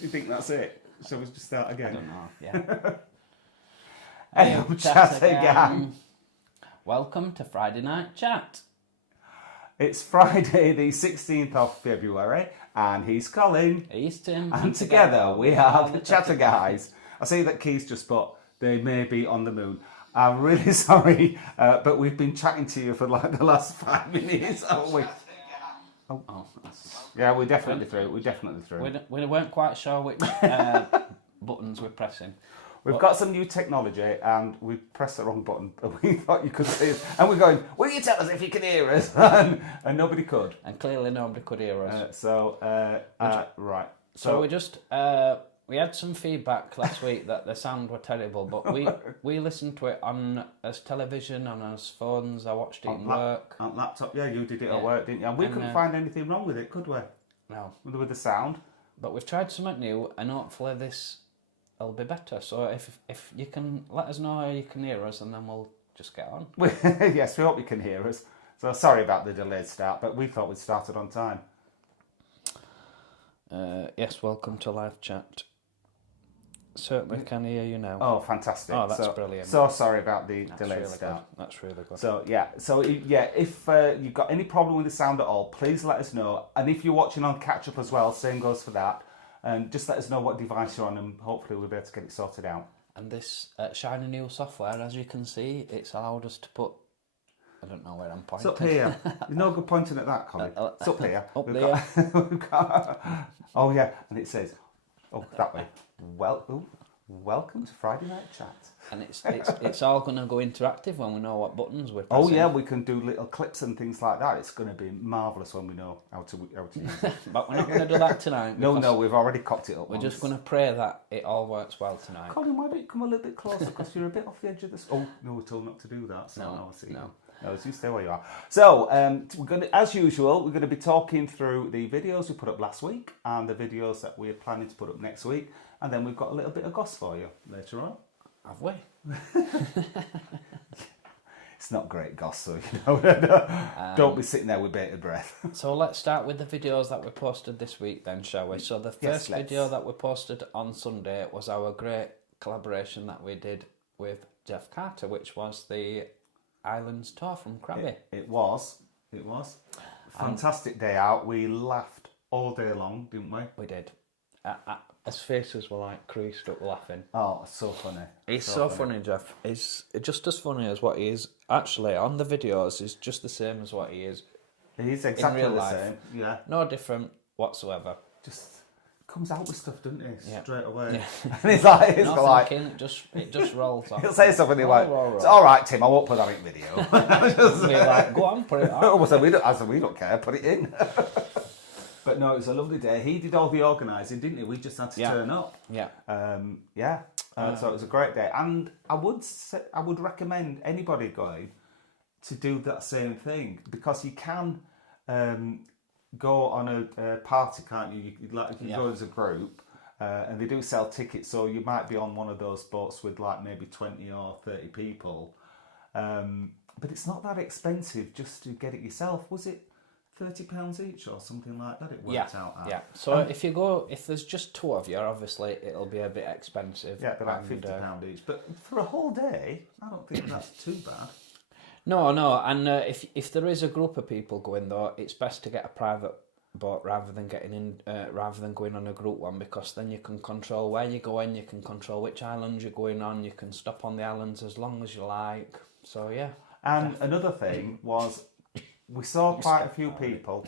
You think that's it? Shall we just start again? I don't know, yeah. Hey, chat again. Welcome to Friday Night Chat. It's Friday the 16th of February and he's Colin. He's Tim. And together we are the Chatter Guys. I see that Keith's just put, they may be on the moon. I'm really sorry, but we've been chatting to you for like the last 5 minutes, haven't we? Oh. Yeah, we're definitely through. We're definitely through. We weren't quite sure which buttons we're pressing. We've got some new technology and we pressed the wrong button. We thought you could see us. And we're going, will you tell us if you can hear us? And nobody could. And clearly nobody could hear us. Right. So we just... we had some feedback last week that the sound were terrible, but we listened to it on as television, on as phones. I watched it in work. On laptop, yeah, you did it at work, didn't you? And we couldn't find anything wrong with it, could we? No. With the sound. But we've tried something new, and hopefully this will be better. So if you can let us know how you can hear us, and then we'll just get on. Yes, we hope you can hear us. So sorry about the delayed start, but we thought we'd started on time. Yes, welcome to live chat. Certainly can hear you now. Oh, fantastic. Oh, that's brilliant. So sorry about the That's delayed really start. good. That's really good. So if you've got any problem with the sound at all, please let us know. And if you're watching on catch up as well, same goes for that. And just let us know what device you're on and hopefully we'll be able to get it sorted out. And this shiny new software, as you can see, it's allowed us to put... I don't know where I'm pointing. It's up here. There's no good pointing at that, Colin. It's up here. Up there. Oh, yeah. And it says, that way. Welcome to Friday Night Chat. And it's all going to go interactive when we know what buttons we're Oh pressing. yeah, we can do little clips and things like that. It's going to be marvellous when we know how to use it. But we're not going to do that tonight. No, we've already cocked it up. We're just going to pray that it all works well tonight. Colin, why don't you come a little bit closer because you're a bit off the edge of the... Oh, no, we're told not to do that. So No. No, you stay where you are. So, we're going to, as usual, we're going to be talking through the videos we put up last week and the videos that we're planning to put up next week. And then we've got a little bit of goss for you later on. Have we? It's not great goss, so you know. Don't be sitting there with bated breath. So let's start with the videos that we posted this week then, shall we? So the first video that we posted on Sunday was our great collaboration that we did with Jeff Carter, which was the Islands tour from Krabi. It was. Fantastic day out. We laughed all day long, didn't we? We did. His faces were like creased up laughing. Oh, so funny. He's so funny, Jeff. He's just as funny as what he is. Actually, on the videos, he's just the same as what he is. He's exactly in real the life. same. Yeah. No different whatsoever. Just comes out with stuff, doesn't he? Yeah. Straight away. Yeah. And he's like, Thinking, it just rolls off. He'll say something like, "It's all right, Tim. I won't put that in video." We're like, go on, put it on. We don't care. Put it in. But no, it was a lovely day. He did all the organising, didn't he? We just had to turn up. Yeah. So it was a great day, and I would recommend anybody going to do that same thing because you can go on a party, can't you? You can go as a group, and they do sell tickets. So you might be on one of those boats with like maybe 20 or 30 people, but it's not that expensive just to get it yourself. Was it £30 each or something like that? It worked out at. Yeah. So if there's just two of you, obviously it'll be a bit expensive. Yeah, they're like £50 each. But for a whole day, I don't think that's too bad. No, and if there is a group of people going though, it's best to get a private boat rather than going on a group one, because then you can control where you're going, you can control which islands you're going on, you can stop on the islands as long as you like. So yeah. And another thing was, we saw quite a few people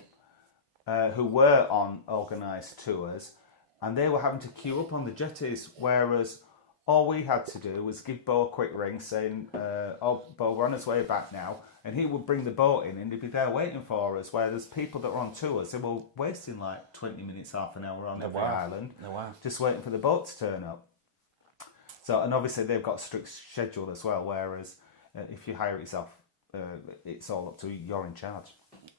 who were on organised tours, and they were having to queue up on the jetties, whereas all we had to do was give Bo a quick ring saying, Bo, we're on his way back now, and he would bring the boat in and he'd be there waiting for us, whereas people that were on tours, they were wasting like 20 minutes, half an hour on every island, just waiting for the boat to turn up. So, and obviously they've got a strict schedule as well, whereas if you hire it yourself, it's all up to you, you're in charge.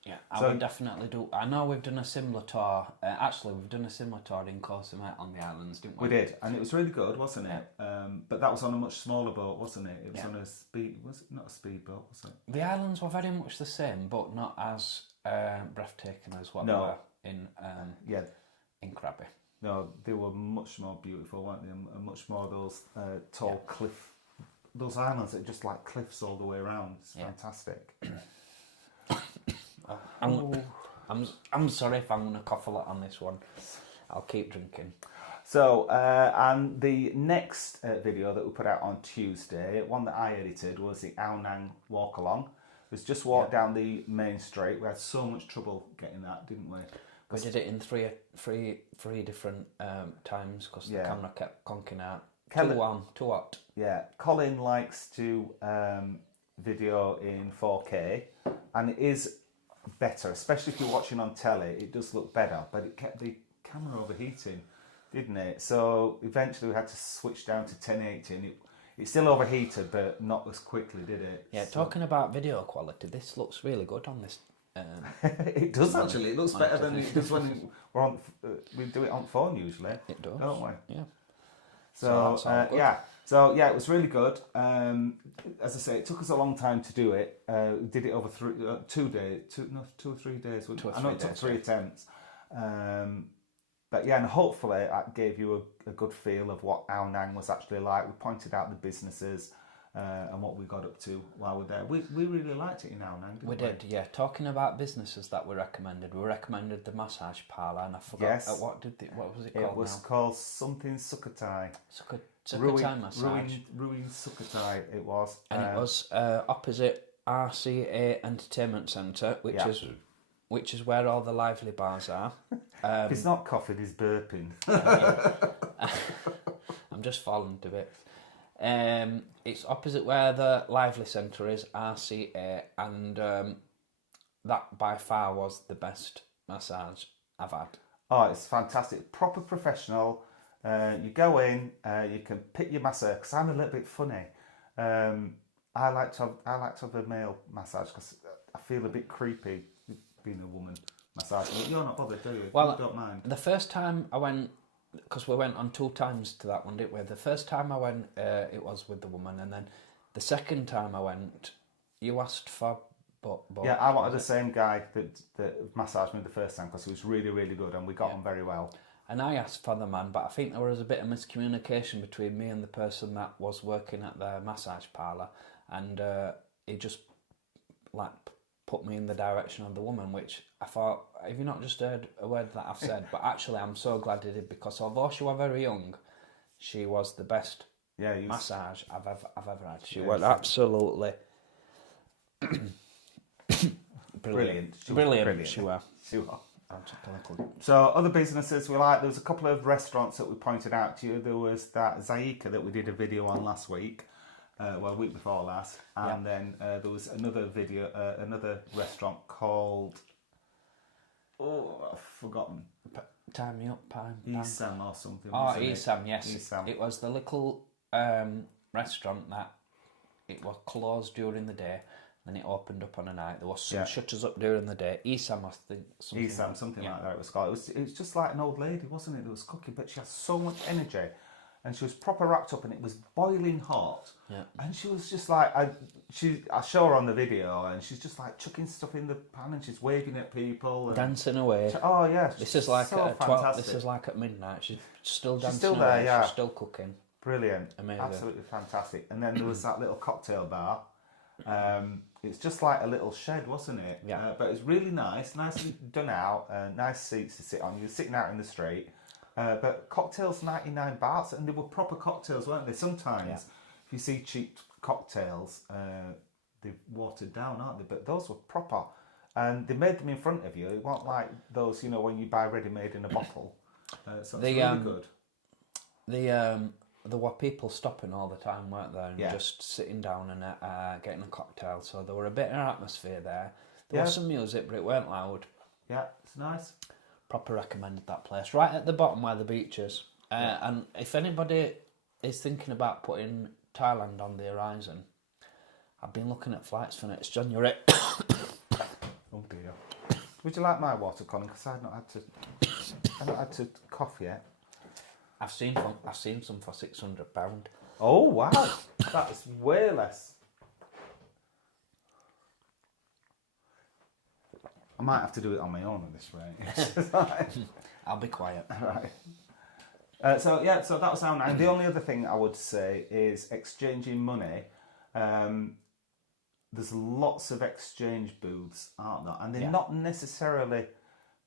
Yeah, I would definitely do. I know we've done a similar tour. Actually, we've done a similar tour in Koh Samet on the islands, didn't we? We did, and it was really good, wasn't it? But that was on a much smaller boat, wasn't it? It was on a speed. Was it not a speedboat? Was it? The islands were very much the same, but not as breathtaking as what they were in Krabi. No, they were much more beautiful, weren't they? And much more those tall cliff, those islands that are just like cliffs all the way around. It's fantastic. I'm sorry if I'm going to cough a lot on this one. I'll keep drinking. So, and the next video that we put out on Tuesday, one that I edited, was the Ao Nang walk along. It was just walked down the main street. We had so much trouble getting that, didn't we? We did it in three different times because the camera kept conking out. Too hot. Yeah, Colin likes to video in 4K, and it is better, especially if you're watching on telly. It does look better, but it kept the camera overheating, didn't it? So eventually we had to switch down to 1080, and it still overheated, but not as quickly, did it? Yeah, talking about video quality, this looks really good on this. It does actually. It looks better than it does when we're on. We do it on phone usually. It does, don't we? Yeah. So it was really good. As I say, it took us a long time to do it. We did it over 2 days, 2 or 3 days. I know it took 3 attempts. But yeah, and hopefully that gave you a good feel of what Ao Nang was actually like. We pointed out the businesses and what we got up to while we were there. We really liked it in Ao Nang, didn't we? We did, yeah. Talking about businesses that we recommended the massage parlour, and I forgot what was it called? It was called something Sukhothai. Sukhothai massage. Ruin Sukhothai it was. And it was opposite RCA Entertainment Centre, which is where all the lively bars are. If it's not coughing, he's burping. I'm just falling to bits. It's opposite where the lively centre is, RCA, and that by far was the best massage I've had. Oh, it's fantastic. Proper professional. You go in, you can pick your masseur, because I'm a little bit funny. I like to have a male massage because I feel a bit creepy being a woman massaging. You're not bothered, do you? Well, you don't mind. The first time I went, because we went on 2 times to that one, didn't we? The first time I went, it was with the woman, and then the second time I went, you asked for... yeah, I wanted the same guy that massaged me the first time because he was really, really good, and we got on very well. And I asked for the man, but I think there was a bit of miscommunication between me and the person that was working at the massage parlour, and he just put me in the direction of the woman, which I thought, have you not just heard a word that I've said? But actually, I'm so glad he did, because although she was very young, she was the best massage I've ever had. She was absolutely brilliant. She was. So other businesses we like, there was a couple of restaurants that we pointed out to you. There was that Zaika that we did a video on last week, week before last, and then there was another restaurant called, I've forgotten. Time me up, Pam. Isam or something. Oh, Isam, yes. Isam. It was the little restaurant that it was closed during the day. Then it opened up on a night. There was some shutters up during the day. Isam, I think. Something like that it was called. It was just like an old lady, wasn't it, that was cooking, but she had so much energy. And she was proper wrapped up, and it was boiling hot. Yeah. And she was just like, I show her on the video, and she's just like chucking stuff in the pan, and she's waving at people. And dancing away. Oh, yeah. This is like at 12, this is like at midnight. She's still dancing. She's still there, away. yeah. She's still cooking. Brilliant. Amazing. Absolutely fantastic. And then there was that little cocktail bar. It's just like a little shed, wasn't it? Yeah. But it's really nicely done out. Nice seats to sit on. You're sitting out in the street. But cocktails, 99 bahts, and they were proper cocktails, weren't they? Sometimes, if you see cheap cocktails, they're watered down, aren't they? But those were proper, and they made them in front of you. It wasn't like those, when you buy ready-made in a bottle. So it's really good. There were people stopping all the time, weren't there? And just sitting down and getting a cocktail. So there were a bit of atmosphere there. There was some music, but it weren't loud. Yeah, it's nice. Proper recommended that place. Right at the bottom where the beach is. And if anybody is thinking about putting Thailand on the horizon, I've been looking at flights for next January. Oh dear. Would you like my water, Colin? Because I've not had to cough yet. I've seen some for £600. Oh wow, that is way less. I might have to do it on my own at this rate. I'll be quiet. Right. So that was our night. The only other thing I would say is exchanging money. There's lots of exchange booths, aren't there? And they're not necessarily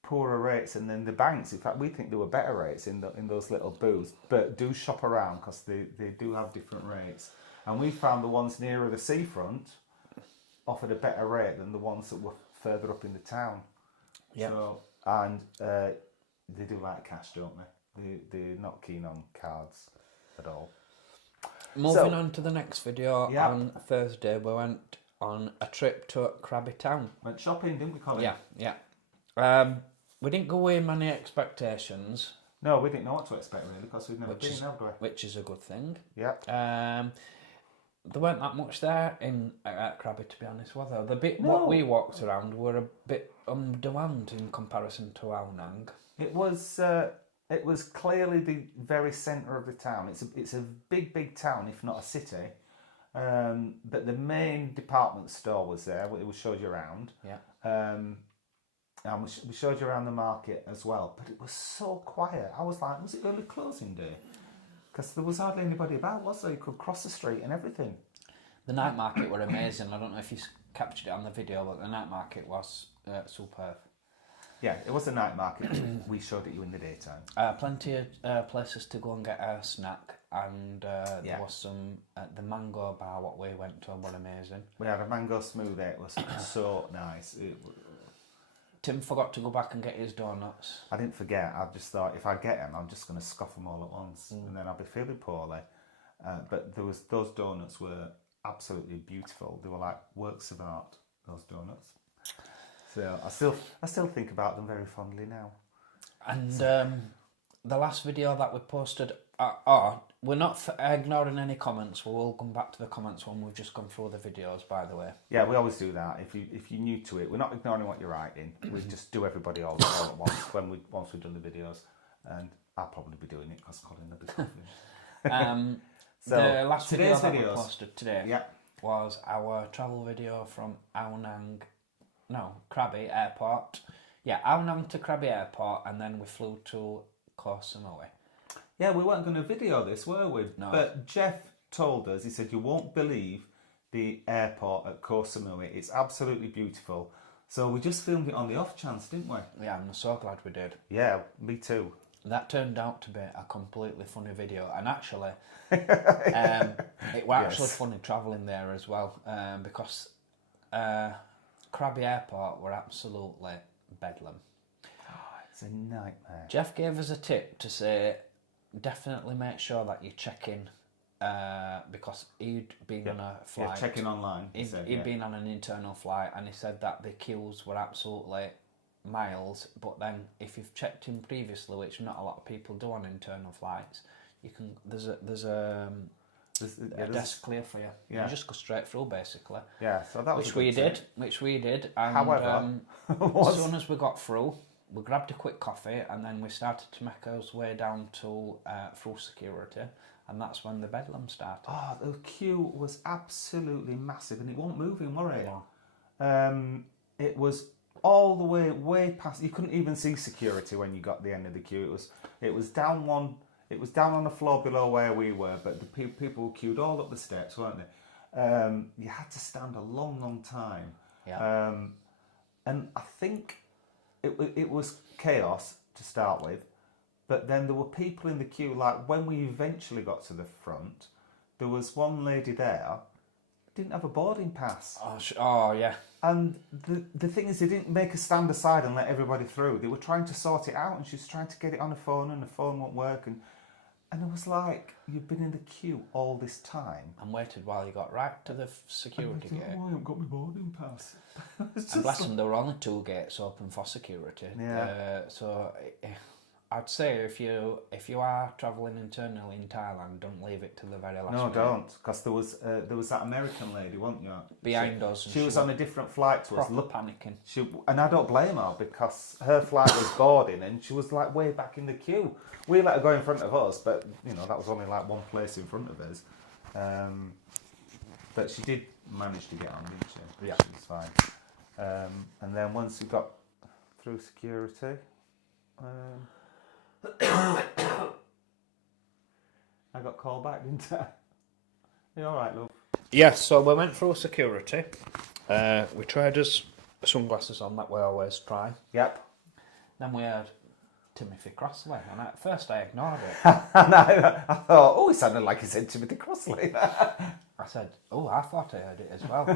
poorer rates. And then the banks, in fact, we think there were better rates in those little booths. But do shop around because they do have different rates. And we found the ones nearer the seafront offered a better rate than the ones that were further up in the town. Yeah. So, and they do like cash, don't they? They're not keen on cards at all. Moving on to the next video, on Thursday we went on a trip to Crabby Town. Went shopping, didn't we, Colin? Yeah. We didn't go with many expectations. No, we didn't know what to expect really because we'd never been, have we? Which is a good thing. Yeah. There weren't that much there in Crabby, to be honest, was there? The bit what we walked around were a bit underwhelmed in comparison to Aonang. It was clearly the very centre of the town. It's a big town, if not a city. But the main department store was there. We showed you around. Yeah. And we showed you around the market as well. But it was so quiet. I was like, was it early closing day? Because there was hardly anybody about, was there? You could cross the street and everything. The night market were amazing. I don't know if you captured it on the video, but the night market was superb. Yeah, it was a night market. We showed it you in the daytime. Plenty of places to go and get a snack, and there was some the mango bar. What we went to were amazing. We had a mango smoothie. It was so nice. Tim forgot to go back and get his donuts. I didn't forget. I just thought if I get them, I'm just going to scoff them all at once, and then I'll be feeling poorly. But those donuts were absolutely beautiful. They were like works of art. Those donuts. So I still think about them very fondly now. And the last video that we posted, we're not ignoring any comments. We will come back to the comments when we've just gone through the videos, by the way. Yeah, we always do that. If you're new to it, we're not ignoring what you're writing. We just do everybody all at once once we've done the videos. And I'll probably be doing it because Colin will be coughing. So the last video that we videos. posted today was our travel video from Krabi Airport. Yeah, Aonang to Krabi Airport, and then we flew to Koh Samui. Yeah, we weren't going to video this, were we? No. But Jeff told us, he said, you won't believe the airport at Koh Samui. It's absolutely beautiful. So we just filmed it on the off chance, didn't we? Yeah, I'm so glad we did. Yeah, me too. That turned out to be a completely funny video, and actually, it was actually funny travelling there as well, because Krabi Airport were absolutely bedlam. Oh, it's a nightmare. Jeff gave us a tip to say, definitely make sure that you check in, because he'd been on a flight. Yeah, check in online. He'd been on an internal flight, and he said that the queues were absolutely miles, but then if you've checked in previously, which not a lot of people do on internal flights, you can there's a desk clear for you. You just go straight through basically. Yeah, so that was which we did. And however, as soon as we got through, we grabbed a quick coffee, and then we started to make our way down to through security, and that's when the bedlam started. Oh, the queue was absolutely massive, and it wasn't moving, were it? Yeah. It was all the way past. You couldn't even see security when you got to the end of the queue. It was down on the floor below where we were, but the people queued all up the steps, weren't they? You had to stand a long time. Yeah. And I think it was chaos to start with, but then there were people in the queue. Like when we eventually got to the front, there was one lady there didn't have a boarding pass. Oh yeah. And the thing is, they didn't make a stand aside and let everybody through. They were trying to sort it out, and she was trying to get it on her phone, and the phone won't work. And it was like, you've been in the queue all this time. And waited while you got right to the security gate. Oh, I haven't got my boarding pass. And bless them, there were only 2 gates open for security. Yeah. So I'd say if you are travelling internally in Thailand, don't leave it to the very last minute. No, don't, because there was that American lady, wasn't there? Behind us. She was on a different flight to us. Panicking. And I don't blame her, because her flight was boarding and she was like way back in the queue. We let her go in front of us, but that was only like one place in front of us. But she did manage to get on, didn't she? Yeah. She was fine. And then once we got through security, I got called back, didn't I? You all right, love? Yes, so we went through security. We tried his sunglasses on, that we always try. Yep. Then we heard Timothy Crossley, and at first I ignored it. And I thought, oh, it sounded like he said Timothy Crossley. I said, oh, I thought I heard it as well.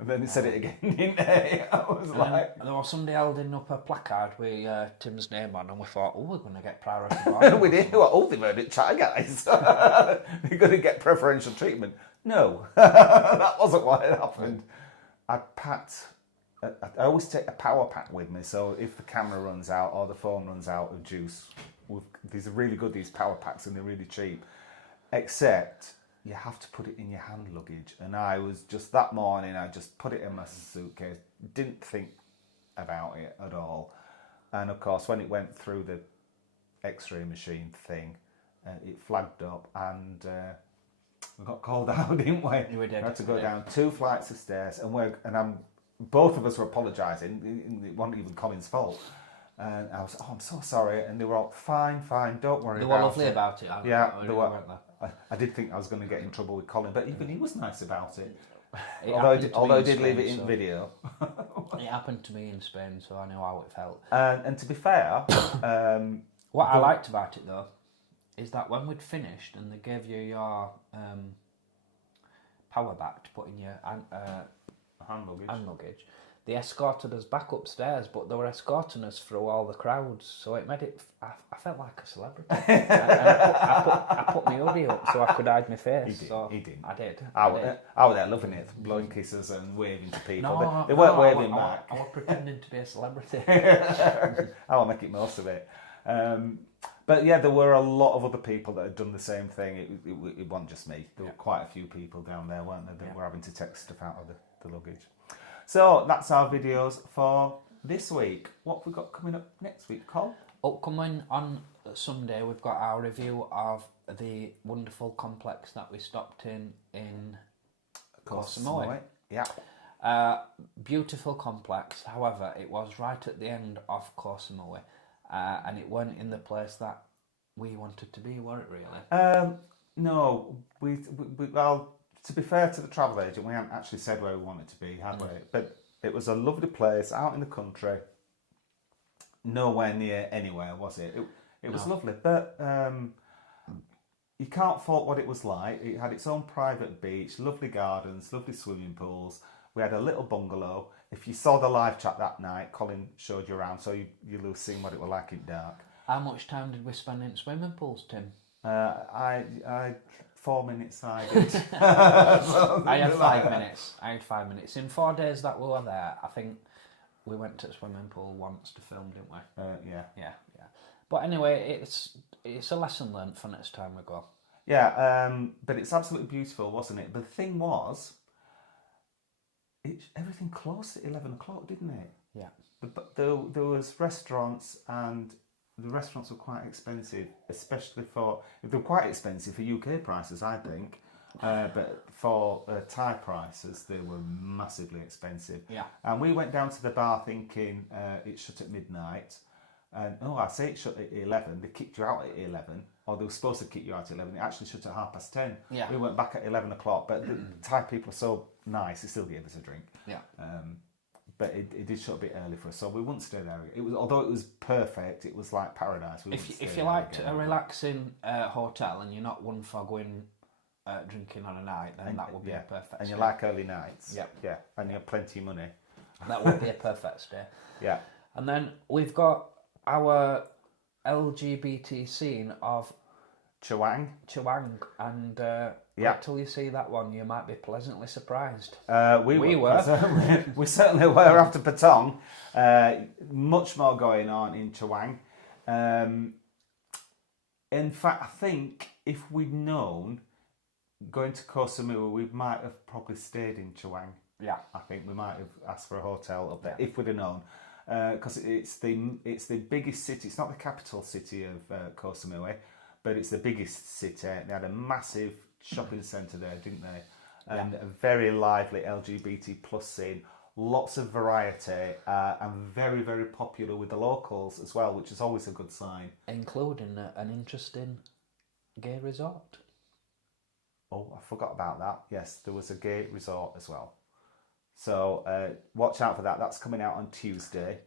And then he said it again, didn't he? I was And like... then there was somebody holding up a placard with Tim's name on, and we thought, oh, we're going to get priority boarding. We did. Well, oh, they've heard it chat, guys. They're going to get preferential treatment. No, that wasn't what had happened. I always take a power pack with me, so if the camera runs out or the phone runs out of juice, these are really good, these power packs, and they're really cheap. Except you have to put it in your hand luggage. And I was just, that morning, I just put it in my suitcase, didn't think about it at all. And of course, when it went through the X-ray machine thing, it flagged up, and we got called out, didn't we? We did. We had to go down 2 flights of stairs, and both of us were apologising. It wasn't even Colin's fault. And I was, I'm so sorry. And they were all, fine, don't worry about it. They were lovely about it. They were. I did think I was going to get in trouble with Colin, but even he was nice about it. Although Although he did leave it in video. It happened to me in Spain, so I know how it felt. And to be fair... what I liked about it, though, is that when we'd finished and they gave you your power back to put in your hand luggage, they escorted us back upstairs, but they were escorting us through all the crowds, so it made it... I felt like a celebrity. I put my hoodie up so I could hide my face. He did. I did. I was there loving it, blowing kisses and waving to people. No, they weren't waving back. I was pretending to be a celebrity. I'll make it most of it. But yeah, there were a lot of other people that had done the same thing. It wasn't just me. There were quite a few people down there, weren't there, that were having to take stuff out of the luggage. So that's our videos for this week. What have we got coming up next week, Col? Upcoming on Sunday, we've got our review of the wonderful complex that we stopped in Koh Samui. Yeah. Beautiful complex. However, it was right at the end of Koh Samui, and it weren't in the place that we wanted to be, were it really? No. Well, to be fair to the travel agent, we hadn't actually said where we wanted to be, had we? But it was a lovely place out in the country. Nowhere near anywhere, was it? It was lovely, but you can't fault what it was like. It had its own private beach, lovely gardens, lovely swimming pools. We had a little bungalow. If you saw the live chat that night, Colin showed you around, so you'll have seen what it was like in dark. How much time did we spend in swimming pools, Tim? I 4 minutes I did. I had 5 minutes. I had 5 minutes. In 4 days that we were there, I think we went to a swimming pool once to film, didn't we? Yeah. But anyway, it's a lesson learned for next time we go. Yeah, but it's absolutely beautiful, wasn't it? But the thing was, everything closed at 11 o'clock, didn't it? Yeah. But there was restaurants, and the restaurants were quite expensive, especially they were quite expensive for UK prices, I think. But for Thai prices, they were massively expensive. Yeah. And we went down to the bar thinking it shut at midnight. And I say it shut at 11. They kicked you out at 11, or they were supposed to kick you out at 11. It actually shut at 10:30. Yeah. We went back at 11 o'clock, but the Thai people are so nice, they still gave us a drink. Yeah. But it did shut a bit early for us, so we wouldn't stay there. Although it was perfect, it was like paradise. If you liked a relaxing hotel and you're not one for going drinking on a night, then that would be a perfect And stay. you like early nights. Yeah. Yeah, and you have plenty of money. That would be a perfect stay. Yeah. And then we've got our LGBT scene of Chawang, and wait till you see that one, you might be pleasantly surprised. We were. We certainly were after Patong. Much more going on in Chawang. In fact, I think if we'd known going to Koh Samui, we might have probably stayed in Chawang. Yeah. I think we might have asked for a hotel up there if we'd have known. Because it's the biggest city. It's not the capital city of Koh Samui, but it's the biggest city. They had a massive shopping centre there, didn't they? And a very lively LGBT plus scene. Lots of variety and very, very popular with the locals as well, which is always a good sign. Including an interesting gay resort. Oh, I forgot about that. Yes, there was a gay resort as well. So watch out for that. That's coming out on Tuesday.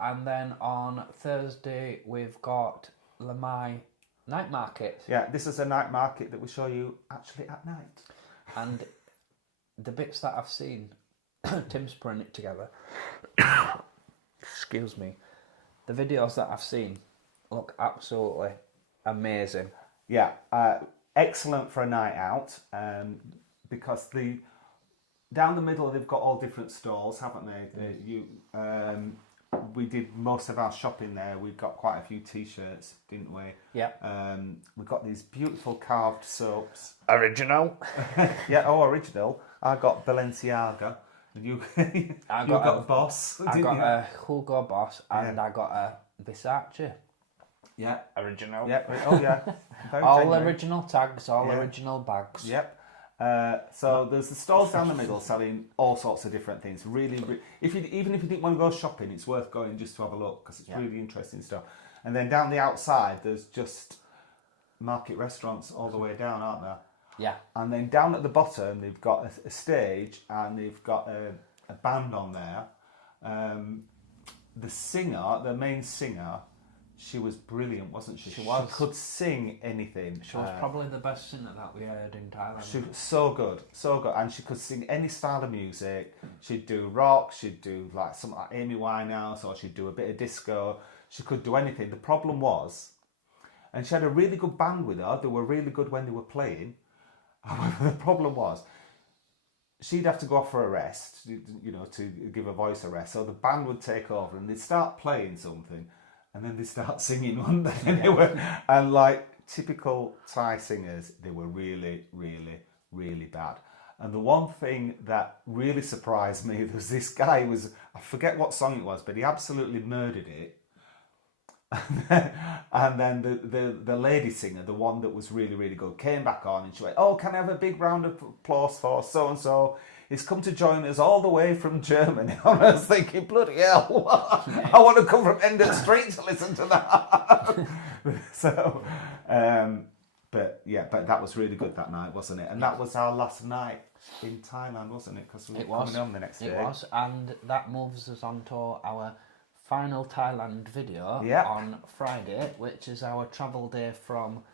And then on Thursday we've got Lamai Night Market. Yeah, this is a night market that we show you actually at night. And the bits that I've seen, Tim's putting it together. Excuse me. The videos that I've seen look absolutely amazing. Yeah, excellent for a night out because down the middle they've got all different stalls, haven't they? We did most of our shopping there. We got quite a few T-shirts, didn't we? Yeah. We got these beautiful carved soaps. Original. Yeah, original. I got Balenciaga. You got Boss. I got a Hugo Boss and I got a Versace. Yeah. Original. Yeah. Oh yeah. Very all genuine. Original tags, original bags. Yep. So there's the stalls down the middle selling all sorts of different things. Really, even if you didn't want to go shopping, it's worth going just to have a look because it's really interesting stuff. And then down the outside, there's just market restaurants all the way down, aren't there? Yeah. And then down at the bottom, they've got a stage and they've got a band on there. The main singer, she was brilliant, wasn't she? She could sing anything. She was probably the best singer that we heard in Thailand. She was so good, and she could sing any style of music. She'd do rock, she'd do like something like Amy Winehouse, or she'd do a bit of disco. She could do anything. The problem was, and she had a really good band with her. They were really good when they were playing. However, the problem was, she'd have to go off for a rest, to give a voice a rest. So the band would take over and they'd start playing something. And then they start singing one day. And like typical Thai singers, they were really, really, really bad. And the one thing that really surprised me was this guy I forget what song it was, but he absolutely murdered it. And then the lady singer, the one that was really, really good, came back on and she went, "Oh, can I have a big round of applause for so-and-so? He's come to join us all the way from Germany." And I was thinking, bloody hell, I want to come from end of street to listen to that. So, but that was really good that night, wasn't it? And that was our last night in Thailand, wasn't it? Because we were coming home the next day. It was, and that moves us on to our final Thailand video on Friday, which is our travel day from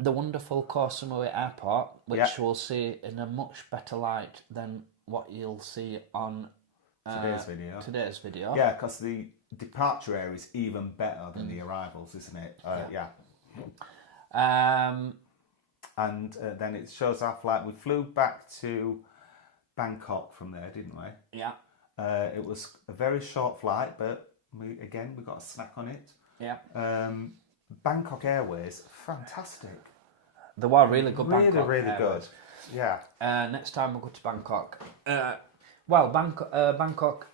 the wonderful Koh Samui Airport, which we'll see in a much better light than what you'll see on today's video. Yeah, because the departure area is even better than the arrivals, isn't it? And then it shows our flight. We flew back to Bangkok from there, didn't we? Yeah. It was a very short flight, but we got a snack on it. Yeah. Bangkok Airways, fantastic. They were really good. Really, Bangkok really Airways. good. Yeah. Next time we'll go to Bangkok. Bangkok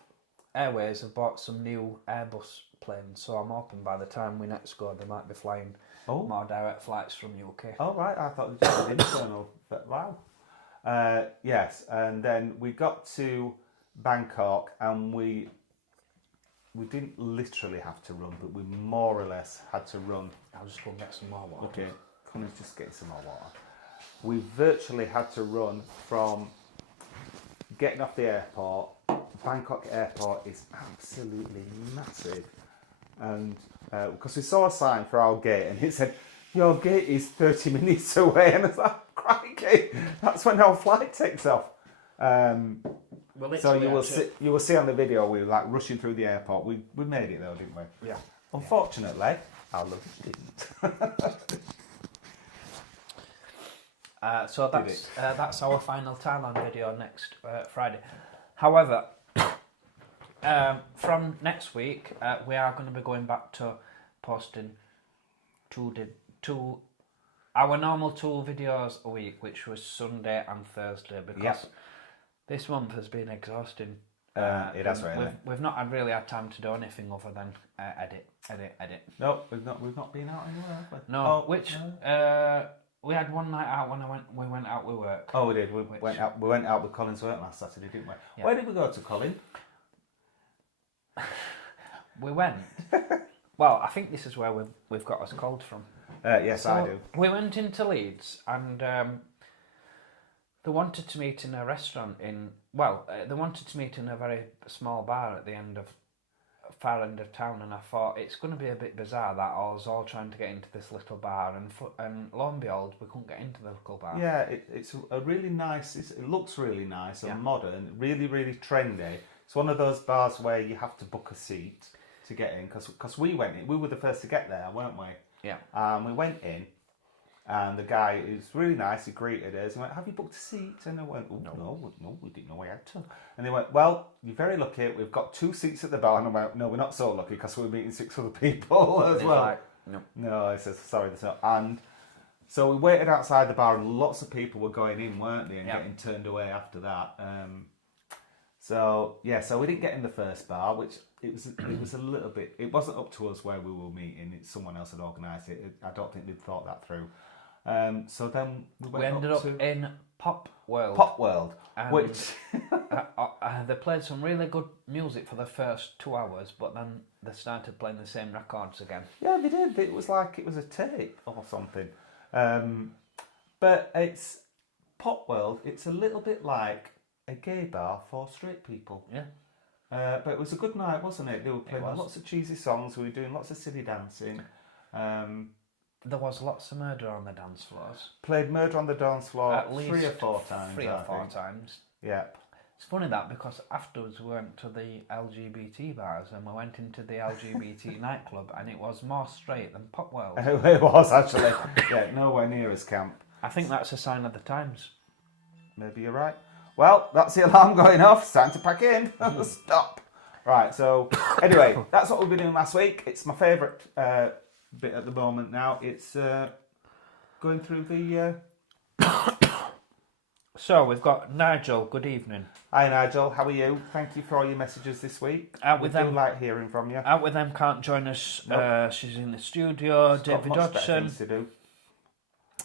Airways have bought some new Airbus planes, so I'm hoping by the time we next go, they might be flying more direct flights from UK. Oh right, I thought they just did internal. But wow. Yes, and then we got to Bangkok and we didn't literally have to run, but we more or less had to run. I'll just go and get some more water. Okay, Colin's just getting some more water. We virtually had to run from getting off the airport. Bangkok airport is absolutely massive. And because we saw a sign for our gate and it said, "Your gate is 30 minutes away." And I was like, crikey, that's when our flight takes off. So you will see on the video we were like rushing through the airport. We made it though, didn't we? Yeah. Unfortunately, our luggage didn't. So that's our final Thailand video next Friday. However, from next week we are going to be going back to posting our normal 2 videos a week, which was Sunday and Thursday, because this month has been exhausting. It has really. We've not really had time to do anything other than edit. No, we've not been out anywhere, have we? No, we had one night out when we went out with work. Oh, we did. We went out with Colin's work last Saturday, didn't we? Yeah. Where did we go to, Colin? We went. Well, I think this is where we've got us called from. Yes, I do. We went into Leeds and they wanted to meet in a restaurant they wanted to meet in a very small bar at the far end of town, and I thought it's going to be a bit bizarre that I was all trying to get into this little bar, and lo and behold, we couldn't get into the little bar. Yeah, it's a really nice. It looks really nice and modern, really really trendy. It's one of those bars where you have to book a seat to get in because we went in. We were the first to get there, weren't we? Yeah. We went in, and the guy was really nice. He greeted us. He went, "Have you booked a seat?" And I went, "Oh, no, we didn't know we had to." And they went, "Well, you're very lucky. We've got 2 seats at the bar." And I went, "No, we're not so lucky because we're meeting 6 other people as well." Like, no. No, I said, "Sorry, there's no." And so we waited outside the bar, and lots of people were going in, weren't they, and getting turned away after that. So we didn't get in the first bar, which it was a little bit. It wasn't up to us where we were meeting. Someone else had organised it. I don't think they'd thought that through. So then we ended up in Pop World. Pop World, which they played some really good music for the first 2 hours, but then they started playing the same records again. Yeah, they did. It was like it was a tape or something. But it's Pop World. It's a little bit like a gay bar for straight people. Yeah. But it was a good night, wasn't it? They were playing lots of cheesy songs. We were doing lots of silly dancing. There was lots of murder on the dance floors. Played Murder on the Dance Floor At least 3 or 4 times. 3 or 4 times. Yeah. It's funny that because afterwards we went to the LGBT bars and we went into the LGBT nightclub and it was more straight than Pop World. It was actually. Yeah, nowhere near as camp. I think that's a sign of the times. Maybe you're right. Well, that's the alarm going off. It's time to pack in. Stop. Right, so anyway, that's what we've been doing last week. It's my favourite bit at the moment now. It's going through the... So, we've got Nigel. Good evening. Hi, Nigel. How are you? Thank you for all your messages this week. We do like hearing from you. Out with them can't join us. Nope. She's in the studio. She's David got much Hodgson. better things to do.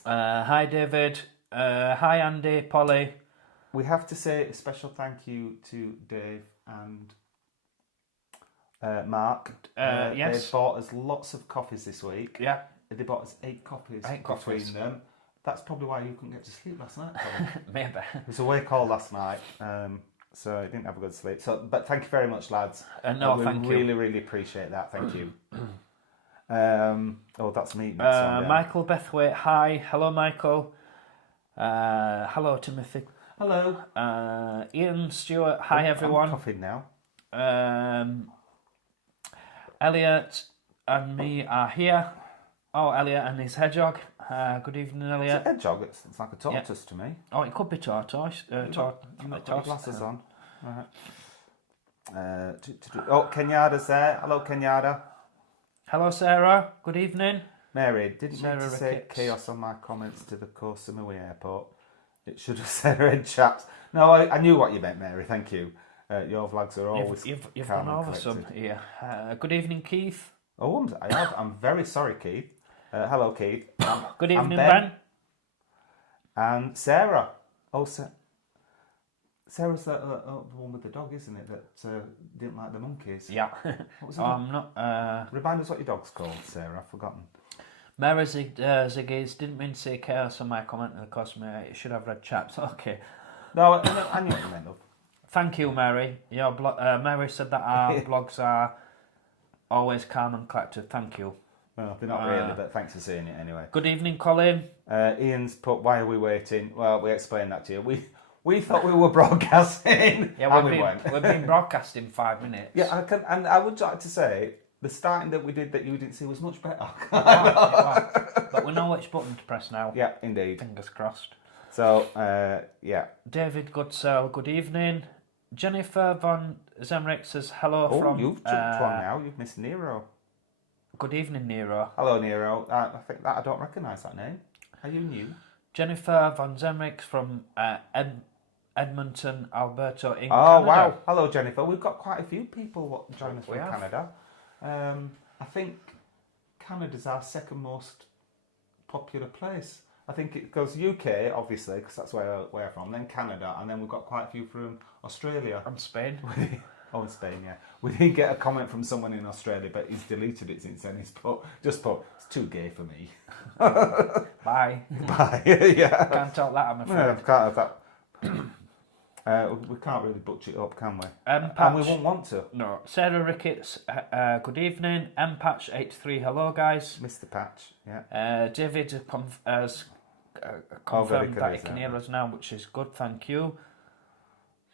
Hi, David. Hi, Andy. Polly. We have to say a special thank you to Dave and Mark. Yes. They bought us lots of coffees this week. Yeah. They bought us 8 coffees between them. That's probably why you couldn't get to sleep last night, Colin. Maybe. It was a wake call last night, so I didn't have a good sleep. But thank you very much, lads. Thank you. We really, really appreciate that. Thank you. That's me. Michael Bethwaite. Hi. Hello, Michael. Hello, Timothy. Hello. Ian Stewart. Hi, everyone. I'm coughing now. Elliot and me are here. Oh, Elliot and his hedgehog. Good evening, Elliot. It's a hedgehog. It's like a tortoise to me. Oh, it could be tortoise. You've got your glasses on. Right. Kenyatta's there. Hello, Kenyatta. Hello, Sarah. Good evening. Mary, didn't Sarah mean to say Ricketts. chaos on my comments to the Koh Samui airport. It should have said red chaps. No, I knew what you meant, Mary. Thank you. Your vlogs are always You've calm gone and over some collected. here. Good evening, Keith. Oh, I'm very sorry, Keith. Hello, Keith. Good evening, I'm Ben. And Sarah. Oh, Sarah's the one with the dog, isn't it? That didn't like the monkeys. Yeah. What was it? I'm not. Remind us what your dog's called, Sarah. I've forgotten. Mary Ziggies didn't mean to say chaos on my comment, of course, it should have red chaps. Okay. No, I knew what you meant, love. Thank you, Mary. Your Mary said that our blogs are always calm and collected. Thank you. Well, they're not really, but thanks for saying it anyway. Good evening, Colin. Ian's put, why are we waiting? Well, we explained that to you. We thought we were broadcasting. Yeah, we've been broadcasting 5 minutes. Yeah, and I would like to say, the starting that we did that you didn't see was much better. But we know which button to press now. Yeah, indeed. Fingers crossed. So, yeah. David Goodsell, good evening. Jennifer von Zemrick says hello from... You've jumped one now. You've missed Nero. Good evening, Nero. Hello, Nero. I think that I don't recognise that name. Are you new? Jennifer von Zemrick from Edmonton, Alberta in Canada. Oh, wow. Hello, Jennifer. We've got quite a few people join us from Canada. I think Canada's our second most popular place. I think it goes UK, obviously, because that's where we're from, then Canada, and then we've got quite a few from Australia. From Spain. Oh, in Spain, yeah. We did get a comment from someone in Australia, but he's deleted it since then. He's just put, it's too gay for me. Bye. Bye. Yeah. Can't talk that, I'm No, afraid. we can't have that. We can't really butch it up, can we? And we won't want to. No. Sarah Ricketts, good evening. Patch83, hello guys. Mr. Patch, yeah. David has confirmed that he is can that, hear us now, which is good, thank you.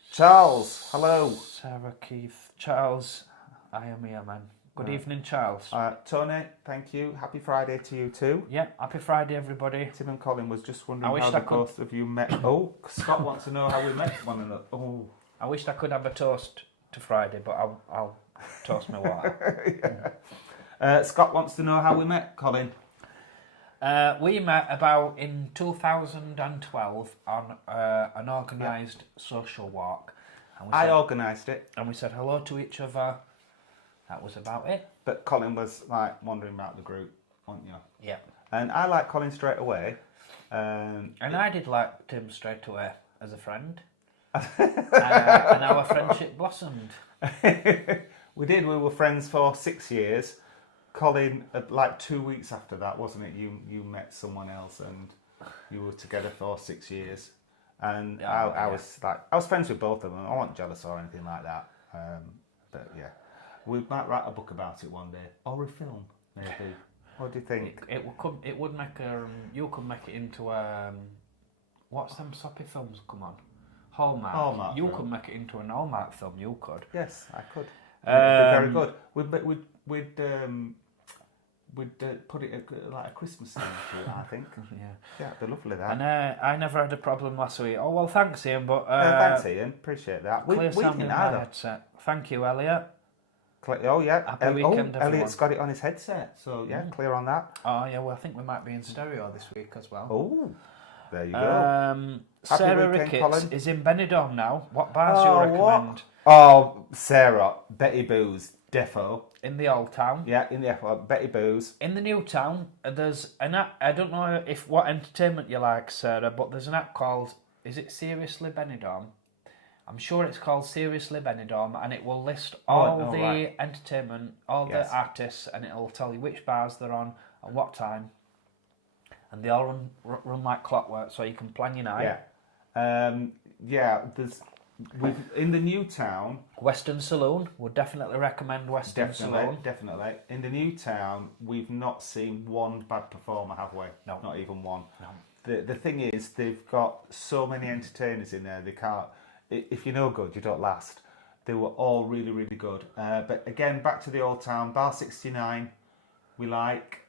Charles, hello. Sarah Keith, Charles, I am here, man. Good evening, Charles. Tony, thank you. Happy Friday to you too. Yeah, happy Friday, everybody. Tim and Colin was just wondering how the both of you met. Oh, Scott wants to know how we met one another. Oh, I wished I could have a toast to Friday, but I'll toast my water. Yeah. Scott wants to know how we met, Colin. We met about in 2012 on an organised social walk. And I organised it. And we said hello to each other. That was about it. But Colin was like wandering about the group, wasn't you? Yeah. And I liked Colin straight away. And I did like Tim straight away as a friend. And our friendship blossomed. We did. We were friends for 6 years. Colin, like 2 weeks after that, wasn't it? You met someone else and you were together for 6 years. And I was friends with both of them. I wasn't jealous or anything like that. But yeah, we might write a book about it one day or a film, maybe. What do you think? It would make you could make it into what's them soppy films come on? Hallmark. You could make it into an Hallmark film. You could. Yes, I could. It'd be very good. We'd put it like a Christmas theme to it, I think. Yeah, it'd be lovely that. And I never had a problem last week. Oh well, thanks Ian, but thanks Ian, appreciate that. We didn't either. Headset. Thank you, Elliot. Oh yeah, happy weekend, everyone. Elliot's got it on his headset, so yeah, clear on that. Oh yeah, well I think we might be in stereo this week as well. Oh, there you go. Sarah Ricketts is in Benidorm now. What bars do you recommend? Oh, Sarah, Betty Boo's, defo. In the old town. Yeah, in the Betty Boo's. In the new town, there's an app. I don't know if what entertainment you like, Sarah, but there's an app called, is it Seriously Benidorm? I'm sure it's called Seriously Benidorm, and it will list all the entertainment, all the artists, and it'll tell you which bars they're on and what time. And they all run like clockwork, so you can plan your night. Yeah. In the new town, Western Saloon, would definitely recommend Western Saloon. Definitely. In the new town, we've not seen one bad performer, have we? No. Not even one. No. The thing is, they've got so many entertainers in there, they can't... If you're no good, you don't last. They were all really, really good. But again, back to the old town, Bar 69, we like.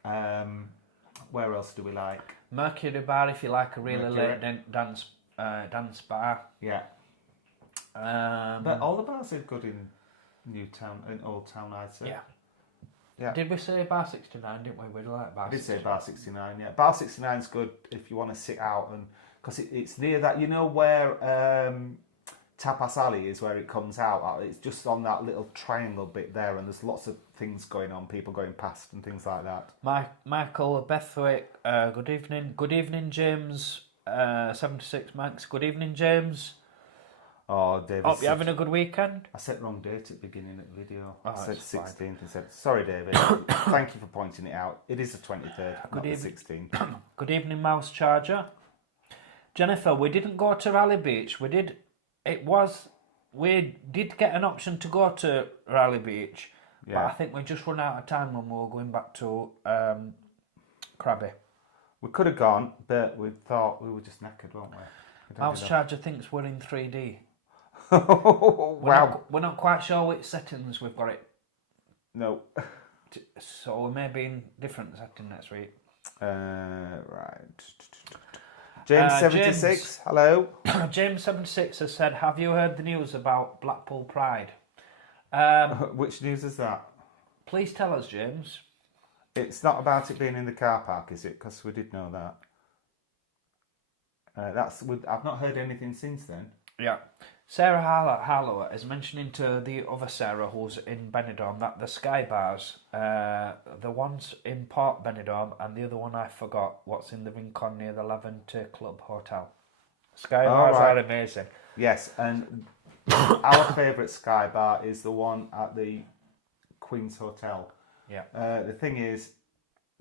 Where else do we like? Mercury Bar, if you like a really late dance bar. Yeah. But all the bars are good in Newtown, in Old Town, I'd say. Yeah. Did we say Bar 69, didn't we? We like Bar 69. I did say Bar 69, yeah. Bar 69 is good if you want to sit out, and because it's near that, you know where Tapas Alley is, where it comes out. It's just on that little triangle bit there, and there's lots of things going on, people going past and things like that. Michael Bethwick, good evening. Good evening, James. 76 Max, good evening, James. Oh, David. Hope you're having a good weekend. I said wrong date at the beginning of the video. Oh, I said 16th. I said, sorry, David. Thank you for pointing it out. It is the 23rd, not the 16th. Good evening, Mouse Charger. Jennifer, we didn't go to Raleigh Beach. We did get an option to go to Raleigh Beach, but I think we just run out of time when we were going back to Krabi. We could have gone, but we thought we were just knackered, weren't we? Mouse Charger thinks we're in 3D. Wow. We're not quite sure which settings we've got it. No. So we may be in different setting next week. Right. James 76, hello. James 76 has said, have you heard the news about Blackpool Pride? Which news is that? Please tell us, James. It's not about it being in the car park, is it? Because we did know that. I've not heard anything since then. Yeah. Sarah Harlow is mentioning to the other Sarah who's in Benidorm that the Sky Bars, the ones in Port Benidorm and the other one I forgot, what's in the Rincon near the Levante Club Hotel. Sky Bars are amazing. Yes, and our favourite Sky Bar is the one at the Queen's Hotel. Yeah. The thing is,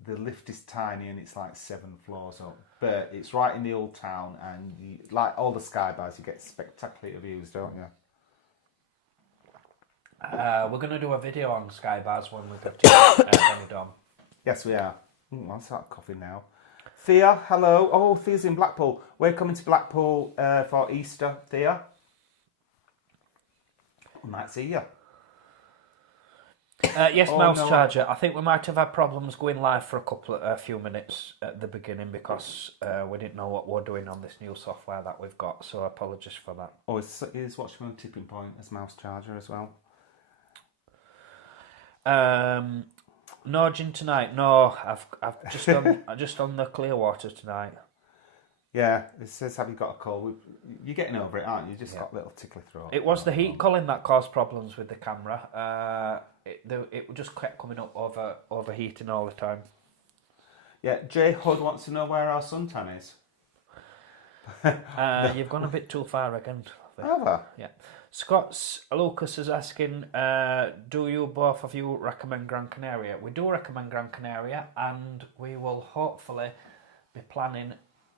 the lift is tiny and it's like 7 floors up, but it's right in the old town, and like all the Sky Bars, you get spectacular views, don't you? We're going to do a video on Sky Bars when we get to Benidorm. Yes, we are. I'll start coughing now. Thea, hello. Oh, Thea's in Blackpool. We're coming to Blackpool for Easter, Thea. We might see you. Yes, Oh, mouse no. charger. I think we might have had problems going live for a few minutes at the beginning because we didn't know what we're doing on this new software that we've got. So apologies for that. Oh, is watching on Tipping Point as mouse charger as well. No gin tonight. No, I've just on the Clearwater tonight. Yeah, it says, have you got a cold? You're getting over it, aren't you? You just got a little tickly throat. It was the heat, Colin, that caused problems with the camera. It just kept coming up overheating all the time. Yeah, Jay Hood wants to know where our suntan is. You've gone a bit too far again. Have I? Yeah. Lucas is asking, do you both of you recommend Gran Canaria? We do recommend Gran Canaria, and we will hopefully be planning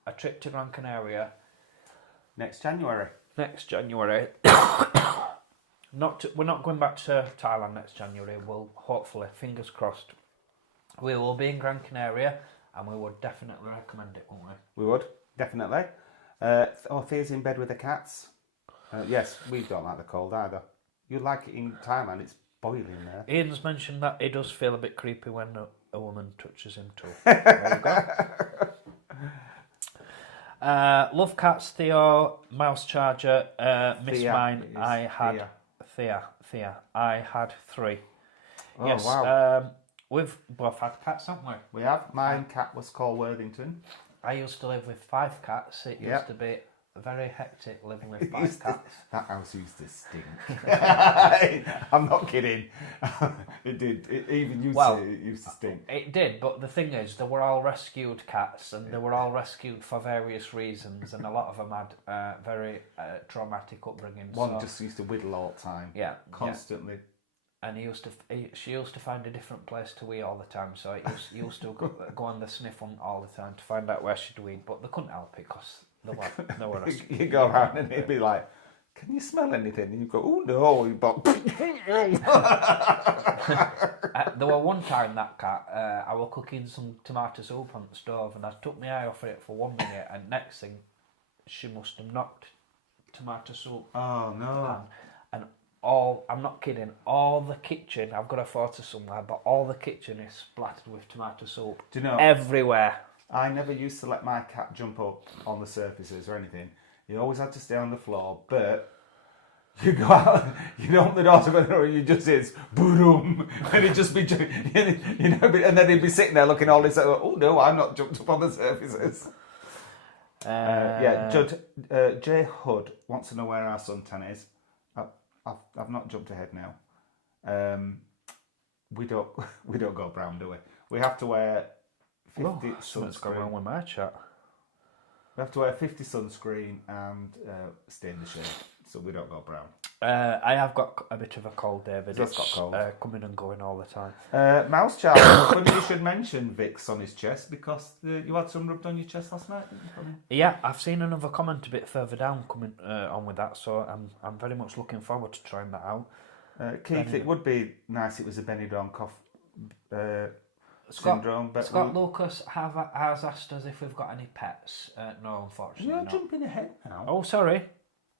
a trip to Gran Canaria Next January. We're not going back to Thailand next January. We'll hopefully, fingers crossed, we will be in Gran Canaria, and we would definitely recommend it, won't we? We would, definitely. Thea's in bed with the cats. Yes, we don't like the cold either. You like it in Thailand, it's boiling there. Ian's mentioned that he does feel a bit creepy when a woman touches him too. There you go. Love cats, Theo, mouse charger, miss Thea mine. is I had Thea. I had 3. Oh, yes, wow. we've both had cats, haven't we? We have. Mine cat was called Worthington. I used to live with 5 cats. It used to be very hectic living with 5 cats. That house used to stink. I'm not kidding. It did. It even used to stink. It did, but the thing is, they were all rescued cats, and they were all rescued for various reasons, and a lot of them had very traumatic upbringings. One just used to whittle all the time. Yeah, constantly. And she used to find a different place to wee all the time, so it used to go on the sniff on all the time to find out where she'd weed, but they couldn't help it because they were rescued. You go around and it'd be like, can you smell anything? And you go, oh no. There were one time that cat, I was cooking some tomato soup on the stove, and I took my eye off it for 1 minute, and next thing, she must have knocked tomato soup. Oh no. And I'm not kidding, all the kitchen, I've got a photo somewhere, but all the kitchen is splattered with tomato soup. Do you know? Everywhere. I never used to let my cat jump up on the surfaces or anything. He always had to stay on the floor, but you go out, you open the door to the door, and you just hear boom, and he'd just be, and then he'd be sitting there looking all this, oh no, I'm not jumped up on the surfaces. Jay Hood wants to know where our suntan is. I've not jumped ahead now. We don't go brown, do we? We have to wear 50 Something's gone wrong sunscreen. with my chat. We have to wear 50 sunscreen and stay in the shade, so we don't go brown. I have got a bit of a cold, David. He's got cold. Coming and going all the time. Mouse charger. Funny you should mention Vicks on his chest because you had some rubbed on your chest last night. Yeah, I've seen another comment a bit further down coming on with that, so I'm very much looking forward to trying that out. Keith, it would be nice if it was a Benidorm cough syndrome. But Scott Lucas has asked us if we've got any pets. No, unfortunately You're not. jumping ahead now. Oh, sorry.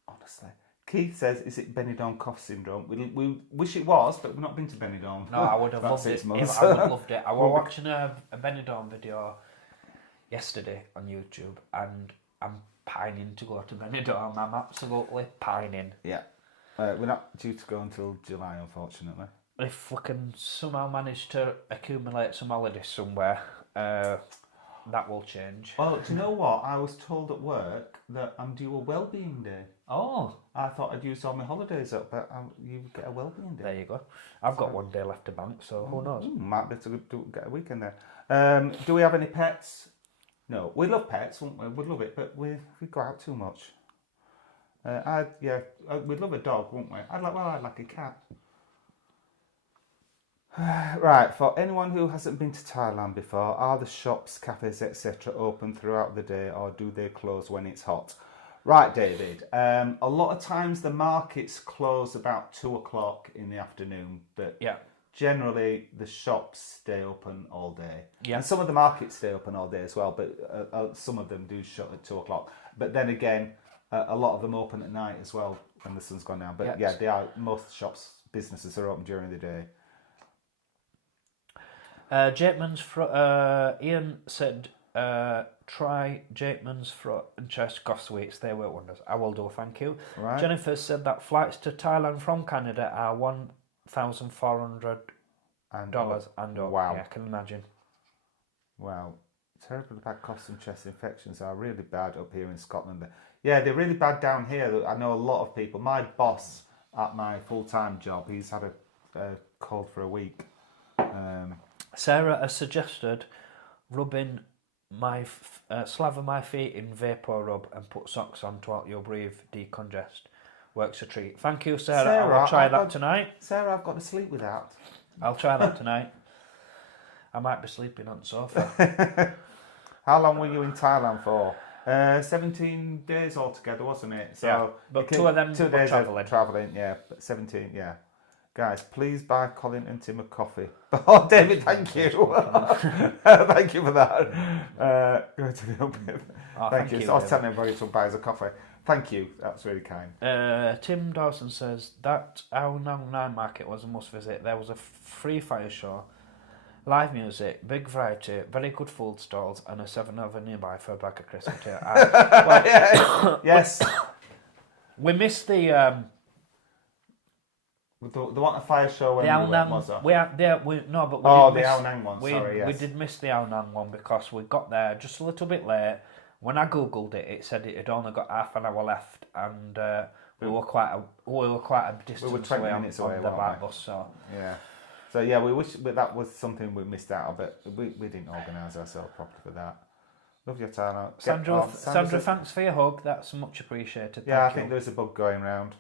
Honestly. Keith says, is it Benidorm cough syndrome? We wish it was, but we've not been to Benidorm. No, I would have loved it. I would have loved it. I was watching a Benidorm video yesterday on YouTube, and I'm pining to go to Benidorm. I'm absolutely pining. Yeah. We're not due to go until July, unfortunately. If we can somehow manage to accumulate some holidays somewhere, that will change. Well, do you know what? I was told at work that I'm due a wellbeing day. Oh. I thought I'd used all my holidays up, but you get a wellbeing day. There you go. I've got 1 day left to bank, so who knows? Might be able to get a weekend there. Do we have any pets? No. We love pets, wouldn't we? We'd love it, but we go out too much. We'd love a dog, wouldn't we? I'd like a cat. Right, for anyone who hasn't been to Thailand before, are the shops, cafes, etc. open throughout the day, or do they close when it's hot? Right, David. A lot of times the markets close about 2 o'clock in the afternoon, but Yeah. generally the shops stay open all day. Yeah. And some of the markets stay open all day as well, but some of them do shut at 2 o'clock. But then again, a lot of them open at night as well when the sun's gone down. But Yes. they are. Most shops, businesses are open during the day. Ian said, try Jakeman's front and chest goth sweets. They work wonders. I will do, thank you. Right. Jennifer said that flights to Thailand from Canada are $1,400 and up. Wow. Yeah, I can imagine. Wow. Terrible bad coughs and chest infections are really bad up here in Scotland. Yeah, they're really bad down here. I know a lot of people. My boss at my full-time job, he's had a cold for a week. Sarah has suggested rubbing my slather my feet in vapor rub and put socks on to help your breathe decongest. Works a treat. Thank you, Sarah. I'll try that tonight. Sarah, I've got to sleep with that. I'll try that tonight. I might be sleeping on the sofa. How long were you in Thailand for? 17 days altogether, wasn't it? So yeah, but 2 of them 2 days travelling. Travelling, yeah, but 17, yeah. Guys, please buy Colin and Tim a coffee. Oh, David, thank you. Thank you for that. Go to the open. Thank you. So I was telling everybody to buy us a coffee. Thank you. That's really kind. Tim Dawson says that our night market was a must visit. There was a free fire show, live music, big variety, very good food stalls, and a 7-Eleven nearby for a bag of crisps. Yes. We missed the one at fire show when we went, was there? The Ao Nang one, sorry, yes. We did miss the Ao Nang one because we got there just a little bit late. When I googled it, it said it had only got half an hour left, and we were quite a distance away on the back bus. So yeah, so yeah, we wish, but that was something we missed out. But we didn't organise ourselves properly for that. Love your time out, Sandra. Thanks for your hug. That's much appreciated. Yeah, I think there's a bug going around.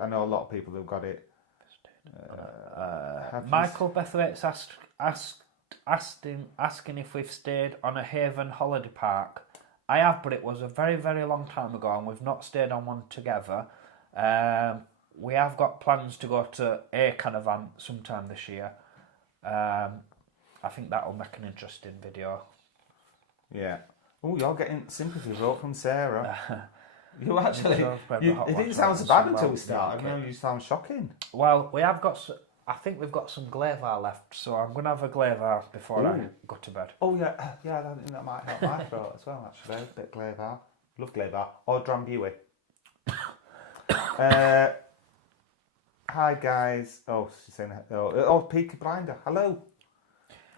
I know a lot of people who've got it. Michael Bethwaite's asking if we've stayed on a Haven holiday park. I have, but it was a very, very long time ago, and we've not stayed on one together. We have got plans to go to a caravan sometime this year. I think that'll make an interesting video. Yeah. Oh, you're getting sympathy vote from Sarah. You actually, it didn't sound so bad until we started. Now you sound shocking. Well, we have got. I think we've got some Glavar left, so I'm going to have a Glavar before I go to bed. Oh yeah, I think that might help my throat as well. Actually, a bit Glavar. Love Glavar or Drambuie. Hi guys. Oh, she's saying Peaky Blinder. Hello.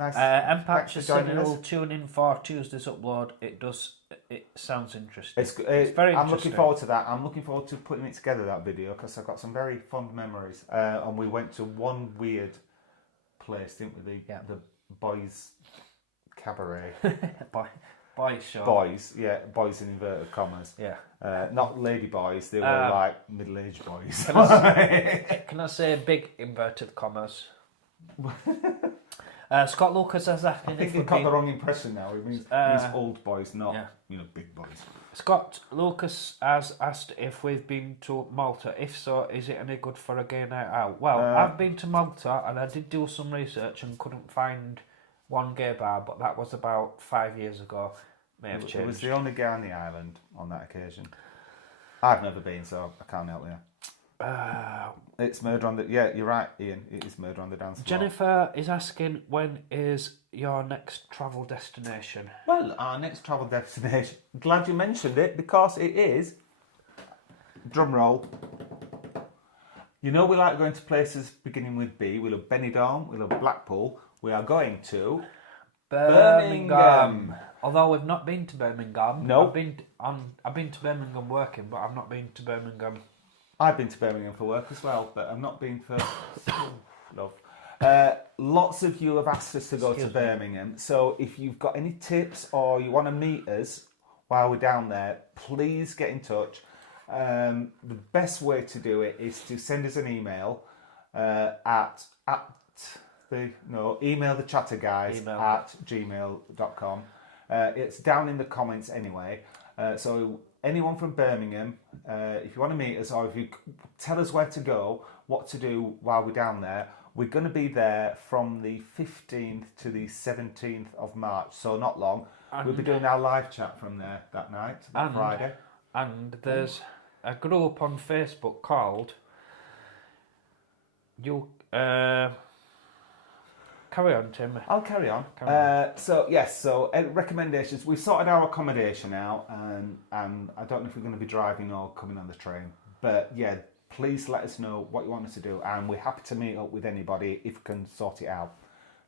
Nice. Empatch is saying he'll tune in for Tuesday's upload. It sounds interesting. It's very interesting. I'm looking forward to that. I'm looking forward to putting it together, that video, because I've got some very fond memories. And we went to one weird place, didn't we? The boys' cabaret. Boys show. Boys, yeah, boys in inverted commas. Yeah. Not lady boys, they were like middle-aged boys. Can I say big inverted commas? Scott Lucas has asked I think you've got the wrong impression now. It means old boys, not big boys. Scott Lucas has asked if we've been to Malta. If so, is it any good for a gay night out? Well, I've been to Malta and I did do some research and couldn't find one gay bar, but that was about 5 years ago. May have changed. It was the only guy on the island on that occasion. I've never been, so I can't help you. It's murder on the... Yeah, you're right, Ian. It is murder on the dance floor. Jennifer is asking, when is your next travel destination? Well, our next travel destination... Glad you mentioned it, because it is... Drum roll. You know we like going to places beginning with B. We love Benidorm. We love Blackpool. We are going to... Birmingham. Although we've not been to Birmingham. No. I've been to Birmingham working, but I've not been to Birmingham... I've been to Birmingham for work as well, but I've not been for love. Lots of you have asked us to go to Birmingham, so if you've got any tips or you want to meet us while we're down there, please get in touch. The best way to do it is to send us an email email the chatter guys at gmail.com. It's down in the comments anyway. So anyone from Birmingham, if you want to meet us or if you tell us where to go, what to do while we're down there, we're going to be there from the 15th to the 17th of March, so not long. We'll be doing our live chat from there that night, that Friday. And there's a group on Facebook called carry on, Tim. I'll carry on. So recommendations. We've sorted our accommodation out, and I don't know if we're going to be driving or coming on the train. But yeah, please let us know what you want us to do, and we're happy to meet up with anybody if we can sort it out.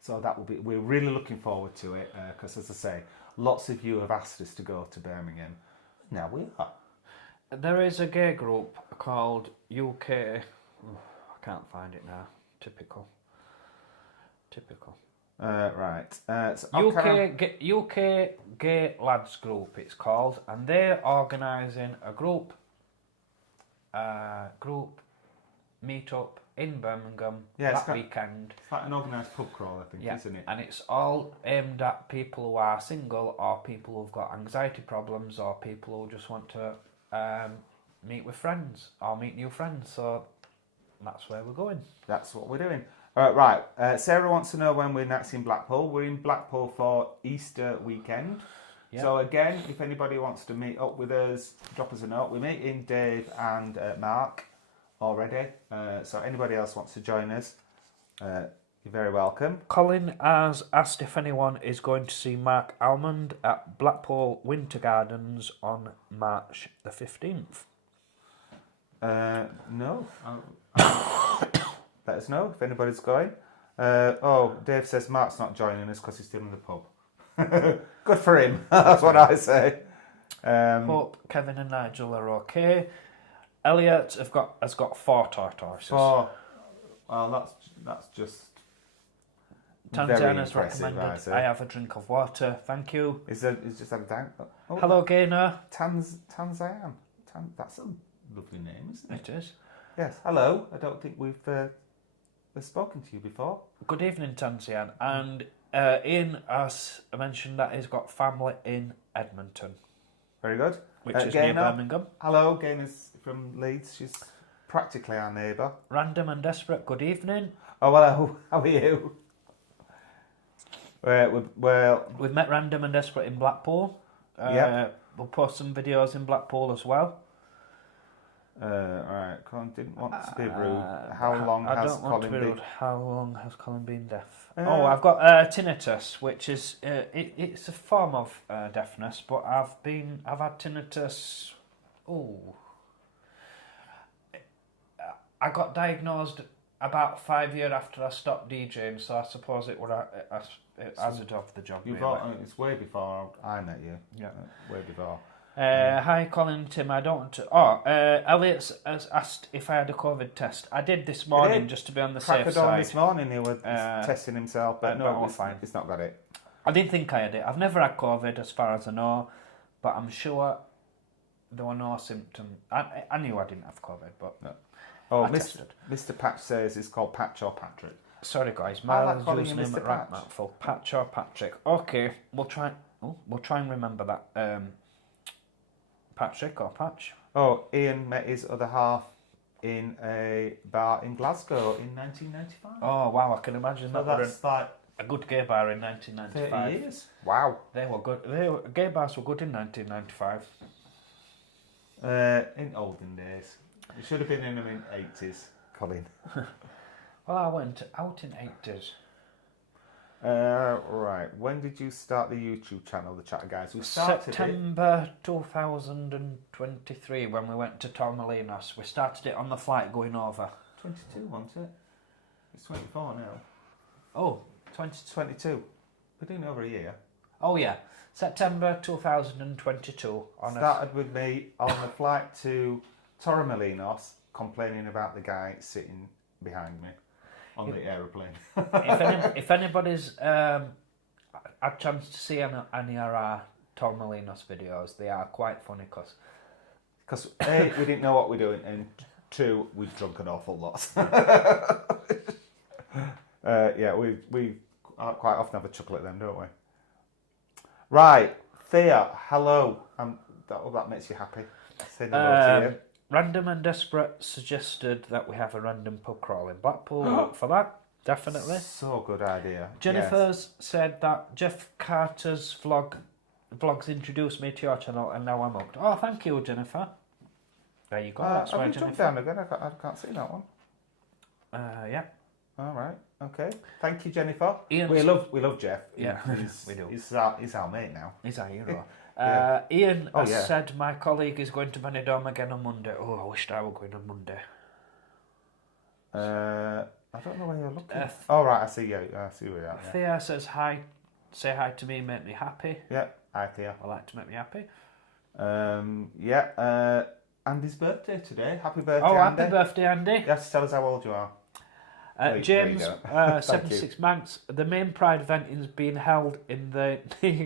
So that will be. We're really looking forward to it because, as I say, lots of you have asked us to go to Birmingham. Now we are. There is a gay group called UK. I can't find it now. Typical. Right. So UK Gay Lads Group, it's called, and they're organising a group meet-up in Birmingham weekend. It's like an organised pub crawl, I think, isn't it? And it's all aimed at people who are single or people who've got anxiety problems or people who just want to meet with friends or meet new friends. So that's where we're going. That's what we're doing. Right. Sarah wants to know when we're next in Blackpool. We're in Blackpool for Easter weekend. Yep. So again, if anybody wants to meet up with us, drop us a note. We're meeting Dave and Mark already. So anybody else wants to join us, you're very welcome. Colin has asked if anyone is going to see Mark Almond at Blackpool Winter Gardens on March the 15th. No. Let us know if anybody's going. Dave says Mark's not joining us because he's still in the pub. Good for him. That's what I say. Hope Kevin and Nigel are okay. Elliot has got 4 tortoises. 4. Well, that's just Tanzania's recommended I have a drink of water. Thank you. Is just had a dank? Oh, hello, Gaynor. Tanzan. That's a lovely name, isn't it? It is. Yes. Hello. I don't think we've spoken to you before. Good evening, Tanzan. And Ian has mentioned that he's got family in Edmonton. Very good. Which is near Birmingham. Hello, Gaynor's from Leeds. She's practically our neighbour. Random and Desperate, good evening. Oh, hello. How are you? We've met Random and Desperate in Blackpool. We'll post some videos in Blackpool as well. Right, Colin didn't want to be rude. How long has Colin been? How long has Colin been deaf? I've got tinnitus, which is it's a form of deafness, but I've had tinnitus. I got diagnosed about 5 years after I stopped DJing, so I suppose it would as a job the job. It's way before I met you. Yeah, way before. Hi Colin, Tim, I don't want to... Elliot has asked if I had a COVID test. I did this morning just to be on the safe side. This morning he was testing himself, but no, it's fine. He's not got it. I didn't think I had it. I've never had COVID as far as I know, but I'm sure there were no symptoms. I knew I didn't have COVID, but no. Oh, Mr. Patch says it's called Patch or Patrick. Sorry guys, my username at right mouthful. Patch or Patrick. Okay, we'll try and remember that. Patrick or Patch. Oh, Ian met his other half in a bar in Glasgow in 1995. Oh wow, I can imagine that. That's like a good gay bar in 1995. 30 years. Wow. They were good. Gay bars were good in 1995. In olden days. It should have been in the 80s, Colin. Well, I went out in 80s. Right. When did you start the YouTube channel, The Chatter Guys? We started September 2023 when we went to Torremolinos. We started it on the flight going over. 22, wasn't it? It's 24 now. Oh, 2022. We're doing over a year. Oh yeah, September 2022. Started with me on the flight to Torremolinos, complaining about the guy sitting behind me on the aeroplane. if anybody's had a chance to see any of our Torremolinos videos, they are quite funny because Because A, we didn't know what we're doing, and 2, we've drunk an awful lot. Yeah, we quite often have a chuckle at them, don't we? Right, Thea, hello. That makes you happy. Say hello to you. Random and Desperate suggested that we have a random pub crawl in Blackpool. For that, definitely. So good idea. Jennifer's said that Jeff Carter's vlogs introduced me to your channel, and now I'm hooked. Oh, thank you, Jennifer. There you go. That's why Have you jumped Jennifer. down again? I can't see that one. Yeah. All right. Okay. Thank you, Jennifer. Ian, we love Jeff. Yeah, He's, we do. He's our mate now. He's our hero. Yeah. Ian has yeah. said my colleague is going to Benidorm again on Monday. Oh, I wished I were going on Monday. I don't know where you're looking. Oh, right. I see you. I see where you are. Yeah. Thea says hi. Say hi to me, make me happy. Yeah. Hi, Thea. I like to make me happy. Yeah. Andy's birthday today. Happy birthday, Oh, Andy. happy birthday, Andy. You have to tell us how old you are. James, There you go. 76 Manx. The main Pride event is being held in the...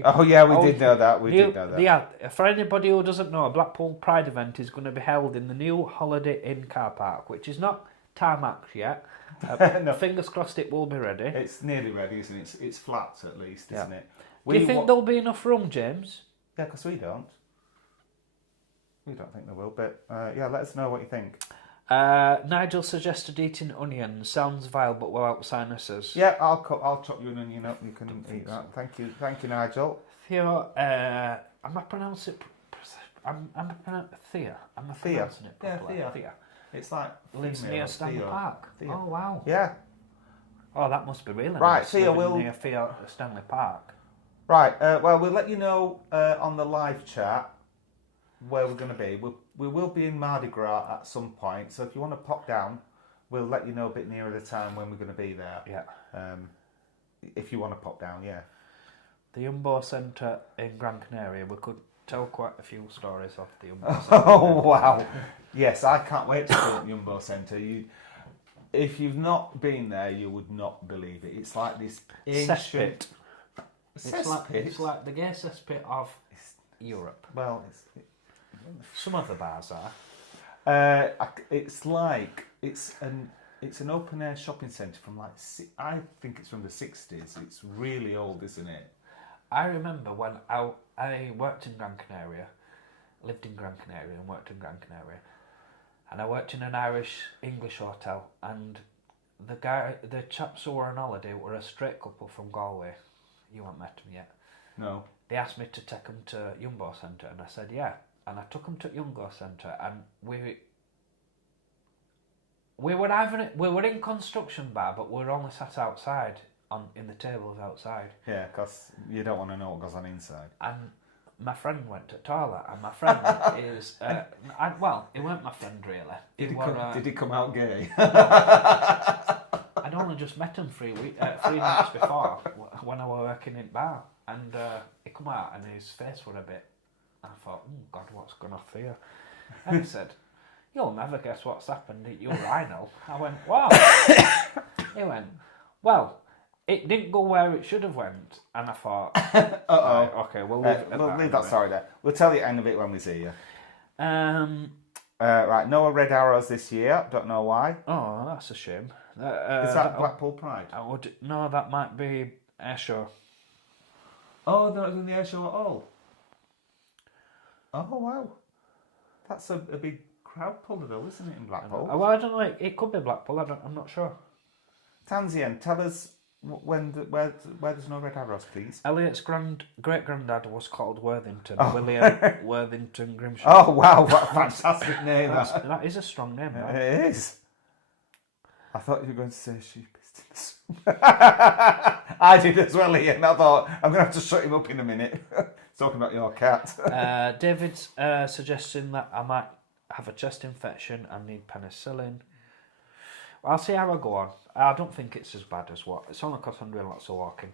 Oh, yeah, we did know that. We did know that. Yeah, for anybody who doesn't know, a Blackpool Pride event is going to be held in the new Holiday Inn car park, which is not tarmac yet. No. Fingers crossed it will be ready. It's nearly ready, isn't it? It's flat, at least, isn't it? Do you think there'll be enough room, James? Yeah, because we don't. We don't think there will, but yeah, let us know what you think. Nigel suggested eating onions. Sounds vile, but without sinuses. Yeah, I'll chop you an onion up. You can eat that. Thank you, Nigel. Theo, am I pronouncing it? I'm Thea. Am I pronouncing it properly? Yeah, Thea. It's like Lives near Stanley Park. Thea. Oh wow. Yeah. Oh, that must be really Right, nice. Thea, living near Stanley Park. Right. Well, we'll let you know on the live chat where we're going to be. We will be in Mardi Gras at some point, so if you want to pop down, we'll let you know a bit nearer the time when we're going to be there. Yeah. If you want to pop down, yeah. The Jumbo Centre in Gran Canaria. We could tell quite a few stories off the Jumbo Centre. Oh wow! Yes, I can't wait to go at Jumbo Centre. If you've not been there, you would not believe it. It's like this ancient cesspit. It's like the gay cesspit of Europe. Well, Some of the bars are. it's like it's an open air shopping centre from I think it's from the 60s. It's really old, isn't it? I remember when I worked in Gran Canaria, lived in Gran Canaria and worked in Gran Canaria, and I worked in an Irish-English hotel, and the chaps who were on holiday were a straight couple from Galway. You haven't met them yet. No. They asked me to take them to Jumbo Centre, and I said yeah. And I took them to Jumbo Centre, and we were in construction bar, but we were only sat outside in the tables outside. Yeah, because you don't want to know what goes on inside. And my friend went to the toilet, and my friend is he weren't my friend really. Did he come out gay? I'd only just met him 3 months before when I was working in bar, and he come out and his face were a bit. I thought, oh God, what's gone off here? And he said, you'll never guess what's happened at your rhino. I went, wow. He went, well, it didn't go where it should have went. And I thought, right, okay, we'll leave that story there. We'll tell you the end of it when we see you. Right, no red arrows this year. Don't know why. Oh, that's a shame. Is that Blackpool Pride? No, that might be Airshow. Oh, they're not doing the Airshow at all? Oh, wow. That's a big crowd puller though, isn't it, in Blackpool? Well, I don't know. It could be Blackpool. I'm not sure. Tansian, tell us where there's no red arrows, please. Elliot's great-granddad was called Worthington. William Worthington Grimshaw. Oh, wow. What a fantastic name. That is a strong name, right? It is. I thought you were going to say sheep business. I did as well, Ian. I thought, I'm going to have to shut him up in a minute. Talking about your cat. David's suggesting that I might have a chest infection and need penicillin. I'll see how I go on. I don't think it's as bad as what. It's only because I'm doing lots of talking.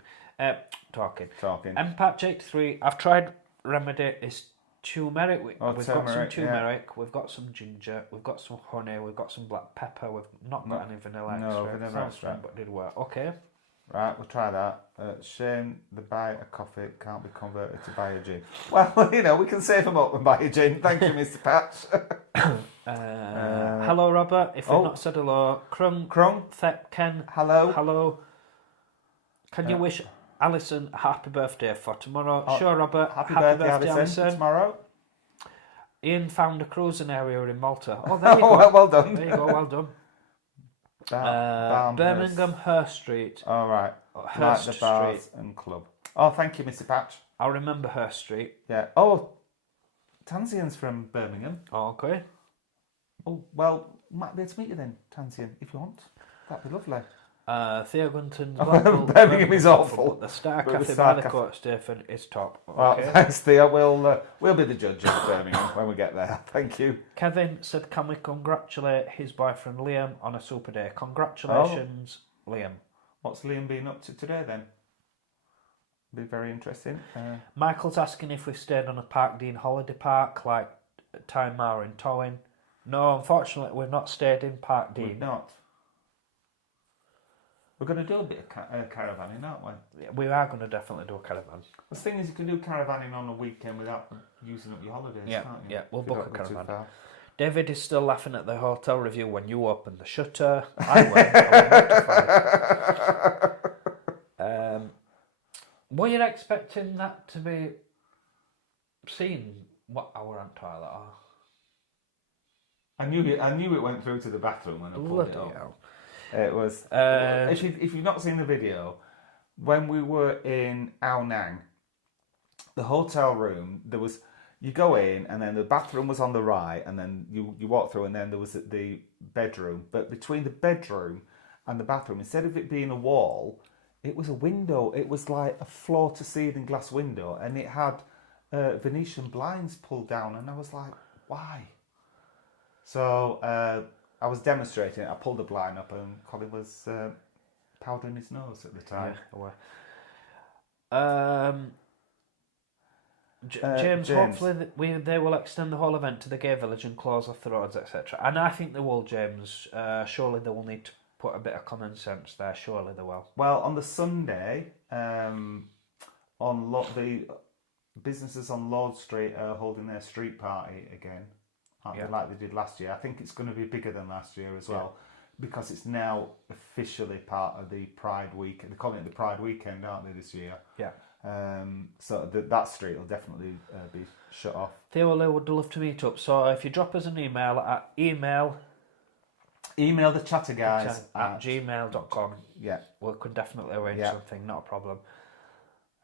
Patch 83. I've tried remedy. It's turmeric. We've got some turmeric. Yeah. We've got some ginger. We've got some honey. We've got some black pepper. We've not got any vanilla extract. Vanilla extract. But it did work. Okay. Right, we'll try that. Shame the buy a coffee can't be converted to buy a gin. Well, we can save them up and buy a gin. Thank you, Mr. Patch. Hello, Robert. If you've not said hello, Crung, Thep, Ken. Hello. Can you wish Alison a happy birthday for tomorrow? Oh, sure, Robert. Happy birthday, Alison. Tomorrow. Ian found a cruising area in Malta. Oh, there you go. Well done. There you go. Well done. Birmingham Hurst Street. All right. Hurst like the bars Street and club. Oh, thank you, Mr. Patch. I remember Hurst Street. Yeah. Oh, Tansian's from Birmingham. Oh, okay. Oh, well, might be able to meet you then, Tansian, if you want. That'd be lovely. Theo Gunton's Birmingham is awful. But the Star Cafe by the Court Station is top. Okay. Well, thanks, Theo. We'll be the judge of Birmingham when we get there. Thank you. Kevin said, can we congratulate his boyfriend Liam on a super day? Congratulations, Liam. What's Liam been up to today then? Be very interesting. Michael's asking if we've stayed on a Park Dean holiday park like Time Mara in Towing. No, unfortunately, we've not stayed in Park Dean. We've not. We're going to do a bit of caravanning, aren't we? We are going to definitely do a caravan. The thing is, you can do caravanning on a weekend without using up your holidays, can't you? Yeah, we'll book a caravan. David is still laughing at the hotel review when you opened the shutter. I was were you expecting that to be seen? What our ant toilet are? I knew it went through to the bathroom when I pulled it up. It was. If you've not seen the video, when we were in Ao Nang, the hotel room, there was. You go in, and then the bathroom was on the right, and then you walk through, and then there was the bedroom. But between the bedroom and the bathroom, instead of it being a wall, it was a window. It was like a floor-to-ceiling glass window, and it had Venetian blinds pulled down, and I was like, why? So I was demonstrating it. I pulled the blind up, and Colin was powdering his nose at the time. James, hopefully they will extend the whole event to the gay village and close off the roads, etc. And I think they will, James. Surely they will need to put a bit of common sense there. Surely they will. Well, on the Sunday, the businesses on Lord Street are holding their street party again, aren't they, like they did last year. I think it's going to be bigger than last year as well, because it's now officially part of the Pride Week. They're calling it the Pride Weekend, aren't they, this year? Yeah. So that street will definitely be shut off. Theo would love to meet up. So if you drop us an email at email the chatter guys at gmail.com. Yeah. We could definitely arrange something, not a problem.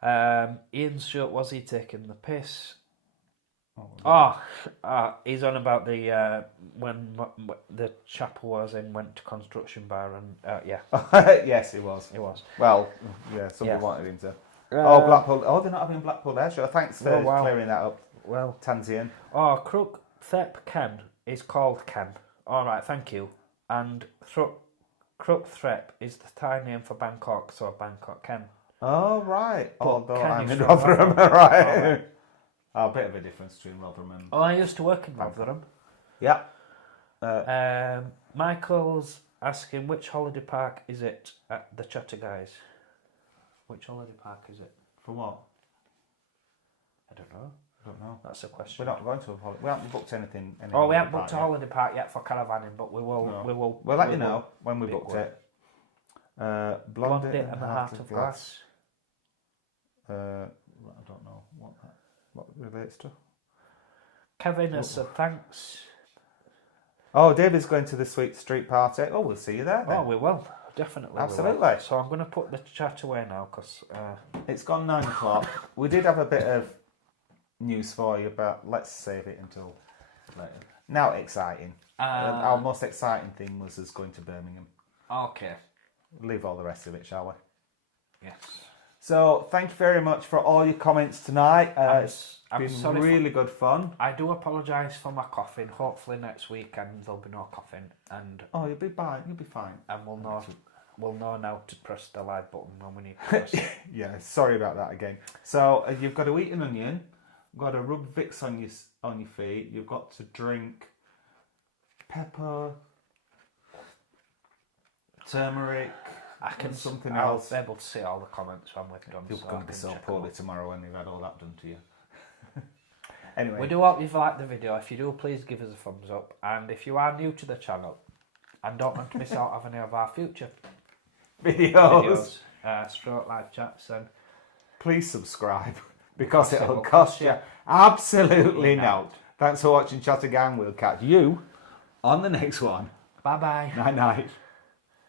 Ian's short, was he taking the piss? He's on about the when the chapel was in, went to construction bar and yes, he was. He was. Well, somebody wanted him to. Blackpool. Oh, they're not having Blackpool there. Sure. Thanks for clearing that up. Well, Tansian. Crook Thep Ken is called Ken. All right, thank you. And Crook Threp is the Thai name for Bangkok, so Bangkok Ken. Oh, right. Although Ken I'm is in from Rotherham, right. A bit of a difference between Rotherham and... Oh, I used to work in Rotherham. Yeah. Michael's asking, which holiday park is it at the Chatter Guys? Which holiday park is it? For what? I don't know. That's a question. We're not going to a holiday. We haven't booked anything. We haven't booked a holiday park yet for caravanning, but we will. No. We'll let you know when we booked it. Blondie and the Heart of Glass. I don't know what it relates to. Kevin has said thanks. Oh, David's going to the Sweet Street party. Oh, we'll see you there then. Oh, we will. Definitely. Absolutely. So I'm going to put the chat away now because... It's gone 9 o'clock. We did have a bit of news for you, but let's save it until later. Now exciting. Our most exciting thing was us going to Birmingham. Okay. Leave all the rest of it, shall we? Yes. So, thank you very much for all your comments tonight. It's I'm been really good fun. I do apologise for my coughing. Hopefully next weekend there'll be no coughing, and you'll be fine. You'll be fine. And we'll know now to press the live button when we need to press it. Yeah, sorry about that again. So you've got to eat an onion. You've got to rub Vicks on your feet. You've got to drink pepper, turmeric, I can something I'll else. be able to see all the comments when we've done. You're so going I to be can so check poorly them. tomorrow when you've had all that done to you. Anyway. We do hope you've liked the video. If you do, please give us a thumbs up. And if you are new to the channel and don't want to miss out of any of our future Videos. stroke live chats, then Please subscribe because it'll cost you absolutely nought. Thanks for watching Chat Again. We'll catch you on the next one. bye bye. Night night.